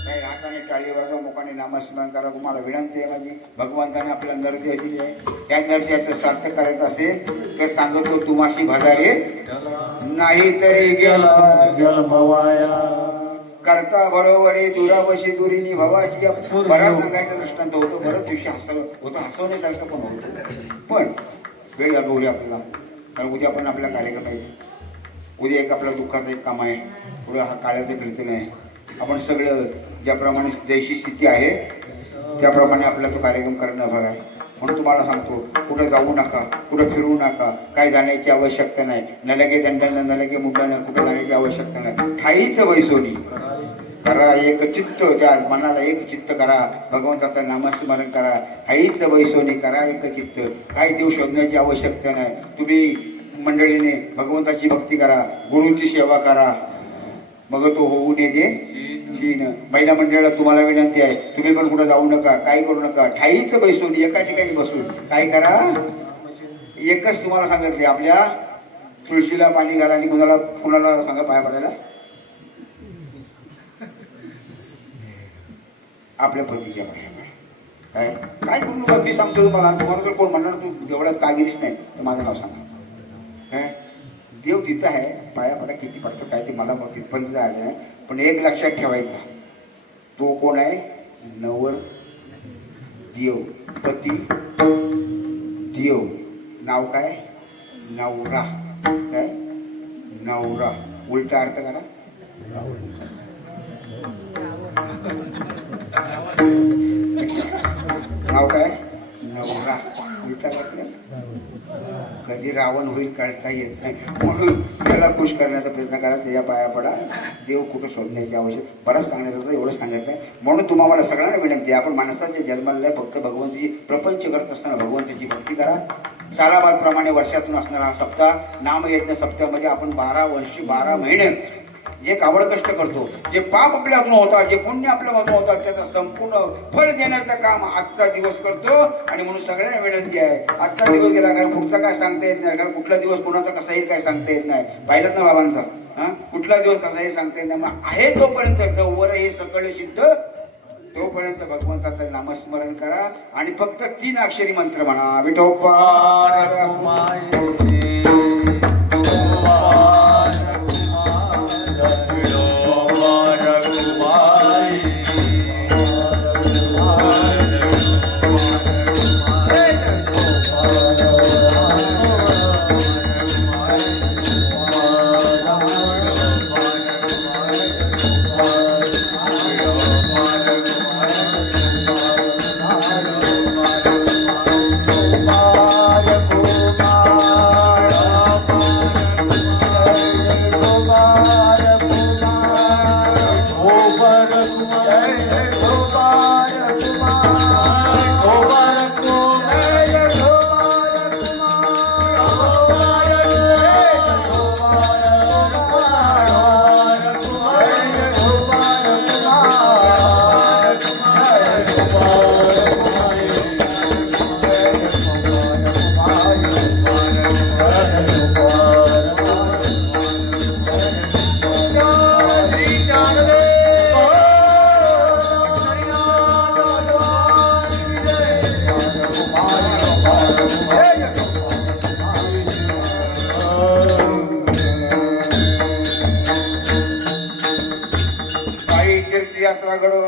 काय हाताने टाळी वाजवा, मुखाने नामस्मरण करा. तुम्हाला विनंती आहे माझी, भगवंताने आपल्याला नरदेह दिली आहे. त्या नरदेहाचं सार्थक करायचं असेल तर सांगतो तुम्हाशी भजारे नाही तरी गेला जन्म वाया. करता बरोबरी दुरावशी दुरीनी भवाची बराच सांगायचा दृष्टांत होतो, बरंच दिवशी हसवण्यासारखं पण होतं. पण वेळ अनुभवली आपल्याला, कारण उद्या आपण आपला कार्यक्रम आहे. उद्या एक आपल्या दुःखाचं एक काम आहे, पुढं हा काळाचं कीर्तन आहे. आपण सगळं ज्याप्रमाणे जैशी स्थिती आहे त्याप्रमाणे आपल्याला तो कार्यक्रम करणं भाग आहे. म्हणून तुम्हाला सांगतो, कुठं जाऊ नका, कुठं फिरू नका, काय जाण्याची आवश्यकता नाही. न लगे दंडानं न लगे मुंडानं कुठं जाण्याची आवश्यकता नाही. ठाईच वैसोनी करा एक चित्त, त्या मनाला एक चित्त करा, भगवंताचं नामस्मरण करा. ठाईच वैसोनी करा एक चित्त. काय देव शोधण्याची आवश्यकता नाही. तुम्ही मंडळीने भगवंताची भक्ती करा, गुरुची सेवा करा, मग तो होऊ नये दे शीन. महिला मंडळाला तुम्हाला विनंती आहे, तुम्ही पण कुठं जाऊ नका, काही करू नका. ठाईच बसून एका ठिकाणी बसून काय करा. एकच तुम्हाला सांगितले, आपल्या तुळशीला पाणी घाला आणि कुणाला सांगा पाया पडायला. आपल्या पतीच्या पाया काय काय करू नका. मी सांगतो तुम्हाला जर कोण म्हणणार तू एवढ्यात का गेलीच नाही तर माझं नाव सांगा. काय देव तिथं आहे, पाया पडा, किती पडतं काय ते मला मग तिथपर्यंत जायचं आहे. पण एक लक्षात ठेवायचा, तो कोण आहे. नवर देव, पती देव. नाव काय. नवरा. काय नवरा उलटा अर्थ करा. नाव काय नवरा उलटा करते. कधी रावण होईल कळता येत नाही. म्हणून त्याला खुश करण्याचा प्रयत्न करा, त्याच्या पाया पडा. देव कुठं शोधण्याची आवश्यक बरंच सांगण्यात होतं, एवढं सांगत आहे. म्हणून तुम्हाला सगळ्यांना विनंती आहे, आपण माणसाच्या जन्माला फक्त भगवंताची प्रपंच करत असताना भगवंताची भक्ती करा. सालाबादप्रमाणे वर्षातून असणारा हा सप्ताह, नामयज्ञ सप्ताहामध्ये आपण 12 वर्ष 12 महिने जे कावड कष्ट करतो, जे पाप आपल्या हातून होतात, जे पुण्य आपल्या हातून होतात, त्याचं संपूर्ण फळ देण्याचं काम आजचा दिवस करतो. आणि म्हणून सगळ्यांना विनंती आहे, आजचा दिवस गेला, कारण पुढचा काय सांगता येत नाही, कारण कुठला दिवस कोणाचा कसा येईल काय सांगता येत नाही. पाहिलं ना बाबांचा, कुठला दिवस कसा येईल सांगता येत नाही. मग आहे तोपर्यंत जवळ हे सकळ सिद्ध, तोपर्यंत भगवंताचं नामस्मरण करा आणि फक्त 3 अक्षरी मंत्र म्हणा. विठोबा यात्रा घडो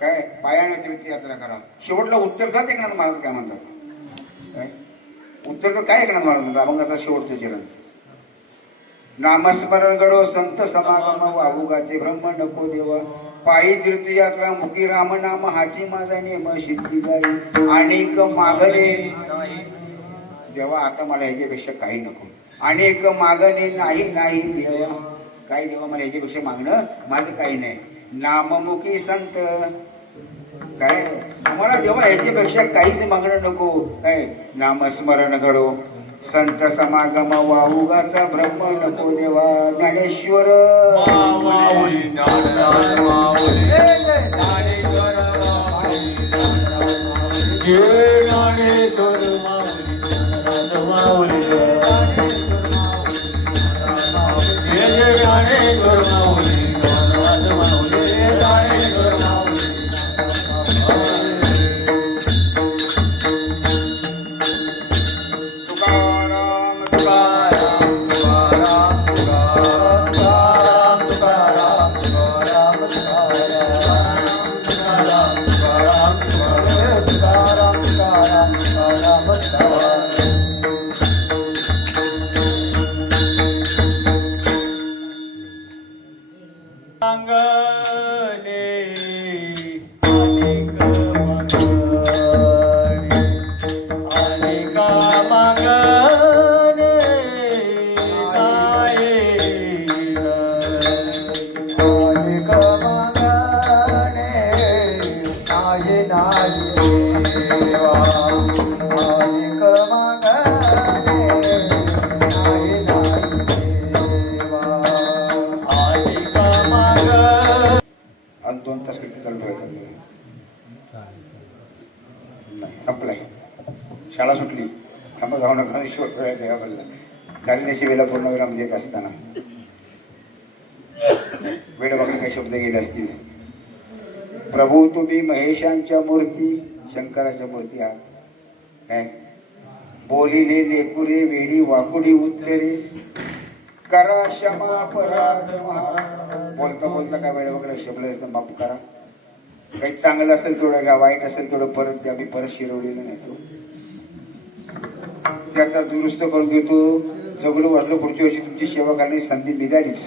काय पायाने तीर्थयात्रा करा. शेवटला उत्तरदात एकनाथ महाराज काय म्हणतात, काय उत्तरदात काय एकनाथ महाराज म्हणतात. मग आता शेवटचं चरण, नामस्मरण घडो संत समागम वाहुगाचे ब्रह्म नको देवा. पायी तीर्थयात्रा मुखी राम नाम हाची माझा नेम सिद्धी जाई. अनेक मागणे देवा, आता मला ह्याच्यापेक्षा काही नको. अनेक मागणे नाही नाही देवा, काही देवा मला ह्याच्यापेक्षा मागणं माझं काही नाही. नाममुखी संत काय आम्हाला देवा ह्याच्यापेक्षा काहीच मागणं नको. काय नामस्मरण घडो संत समागम वाहुगाचा ब्रह्म नको देवा. ज्ञानेश्वर संपलाय, शाळा सुटली, थांबा जाऊ नका ईश्वर देवाला झालेल्याशी वेळेला पूर्णविराम देत असताना वेळ वगैरे काही शब्द गेले असतील. प्रभू तुम्ही महेशांच्या मूर्ती, शंकराच्या मूर्ती आहात काय. बोलिले लेकुरे वेडी वाकुडी उत्तरे करा क्षमा अपराध महा. बोलता बोलता काय वेळ वगैरे शब्द असतं माफ करा. काही चांगलं असेल तेवढं घ्या, वाईट असेल तेवढं परत द्या. मी परत शिरवलेलं नाही तो त्याचा दुरुस्त करून देतो. जगलो वाचलो पुढच्या वर्षी तुमची सेवा करण्याची संधी मिळालीच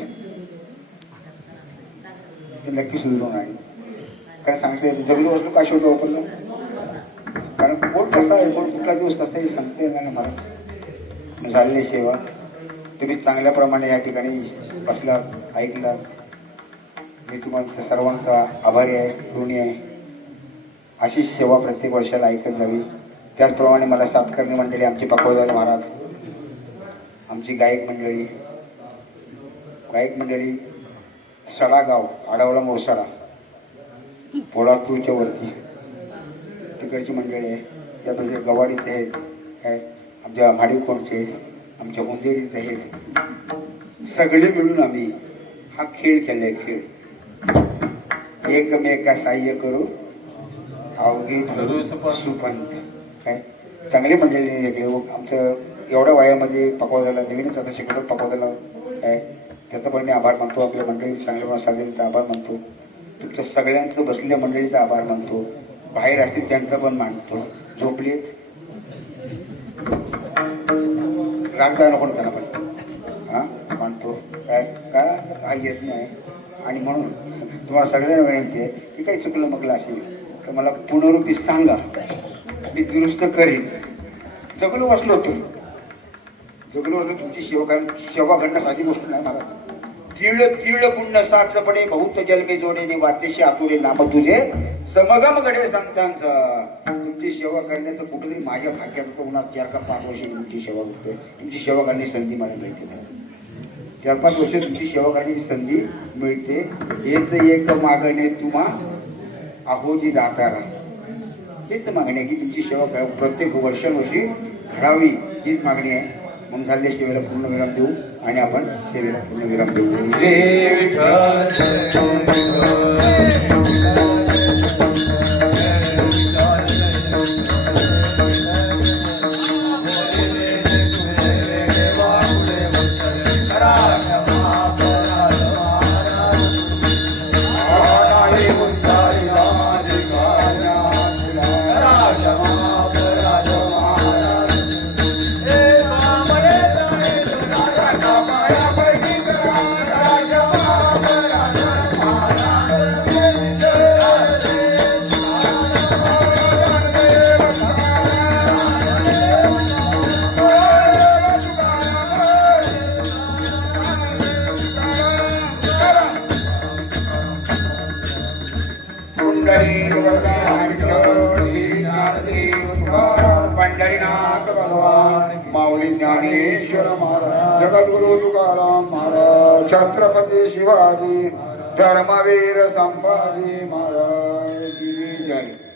ते नक्की सुधारून आहे. काय सांगता येते जगलो वाचलो का शोध वापरलं, कारण कोण कसा आहे कोण कुठला दिवस कसा आहे सांगता येणार नाही मला. झालेली सेवा तुम्ही चांगल्याप्रमाणे या ठिकाणी बसलात ऐकलात. मी तुम्हाला सर्वांचा आभारी आहे, ऋणी आहे. अशीच सेवा प्रत्येक वर्षाला ऐकत जावी. त्याचप्रमाणे मला सातकर्णी मंडळी, आमचे पकवदार महाराज, आमची गायक मंडळी सडागाव आडावला मोरसाडा पोळापूरच्या वरती तिकडची मंडळी आहे. त्यापैकी गवाडीचे आहेत काय, आमच्या माडीकोणचे आहेत, आमच्या उंदेरीचे आहेत. सगळे मिळून आम्ही हा खेळ केलाय. खेळ एकमेका सहाय्य करू अवघी सुपंत काय. चांगली मंडळी वेगळे आमचं एवढ्या वयामध्ये पकवायला नवीनच आता शिकवतो पकवायला काय. त्याचा पण मी आभार मानतो. आपल्या मंडळीचं चांगल्या साधनेचा आभार मानतो. तुमच्या सगळ्यांचं बसलेल्या मंडळीचा आभार मानतो. बाहेर असतील त्यांचा पण मानतो. झोपलेत रागदा नको त्यांना पण हां मानतो काय का येत नाही. आणि म्हणून तुम्हाला सगळ्यांना विनंती आहे की काही चुकलं मगलं असेल तर मला पुनरुपी सांगा, मी दुरुस्त करेन. जगलो वाचलो होतो तुमची सेवा घडणं साधी गोष्ट नाही महाराज. तीळ तीळ पुण्य साचपणे बहुत जन्मे जोडेने वातेशी आतुरे नाम तुझे समगम घडे संतांचा. तुमची सेवा करण्याचं कुठेतरी माझ्या भाग्यात उन्हात 4 का 5 वर्ष तुमची सेवा करतोय. तुमची सेवा करण्याची संधी मला मिळते. 4-5 वर्ष तुमची सेवा करण्याची संधी मिळते. हेच एक मागणे तुम्हा अहोजी दातारा. हेच मागणी आहे की तुमची सेवा प्रत्येक वर्षानुवर्षी घडावी, हीच मागणी आहे. मग झाले सेवेला पूर्ण विराम देऊ आणि आपण सेवेला पूर्ण विराम देऊ. पंढरीनाथ भगवान माऊली ज्ञानेश्वर महाराज, जगद्गुरु तुकाराम महाराज, छत्रपती शिवाजी, धर्मवीर संभाजी महाराज की जय.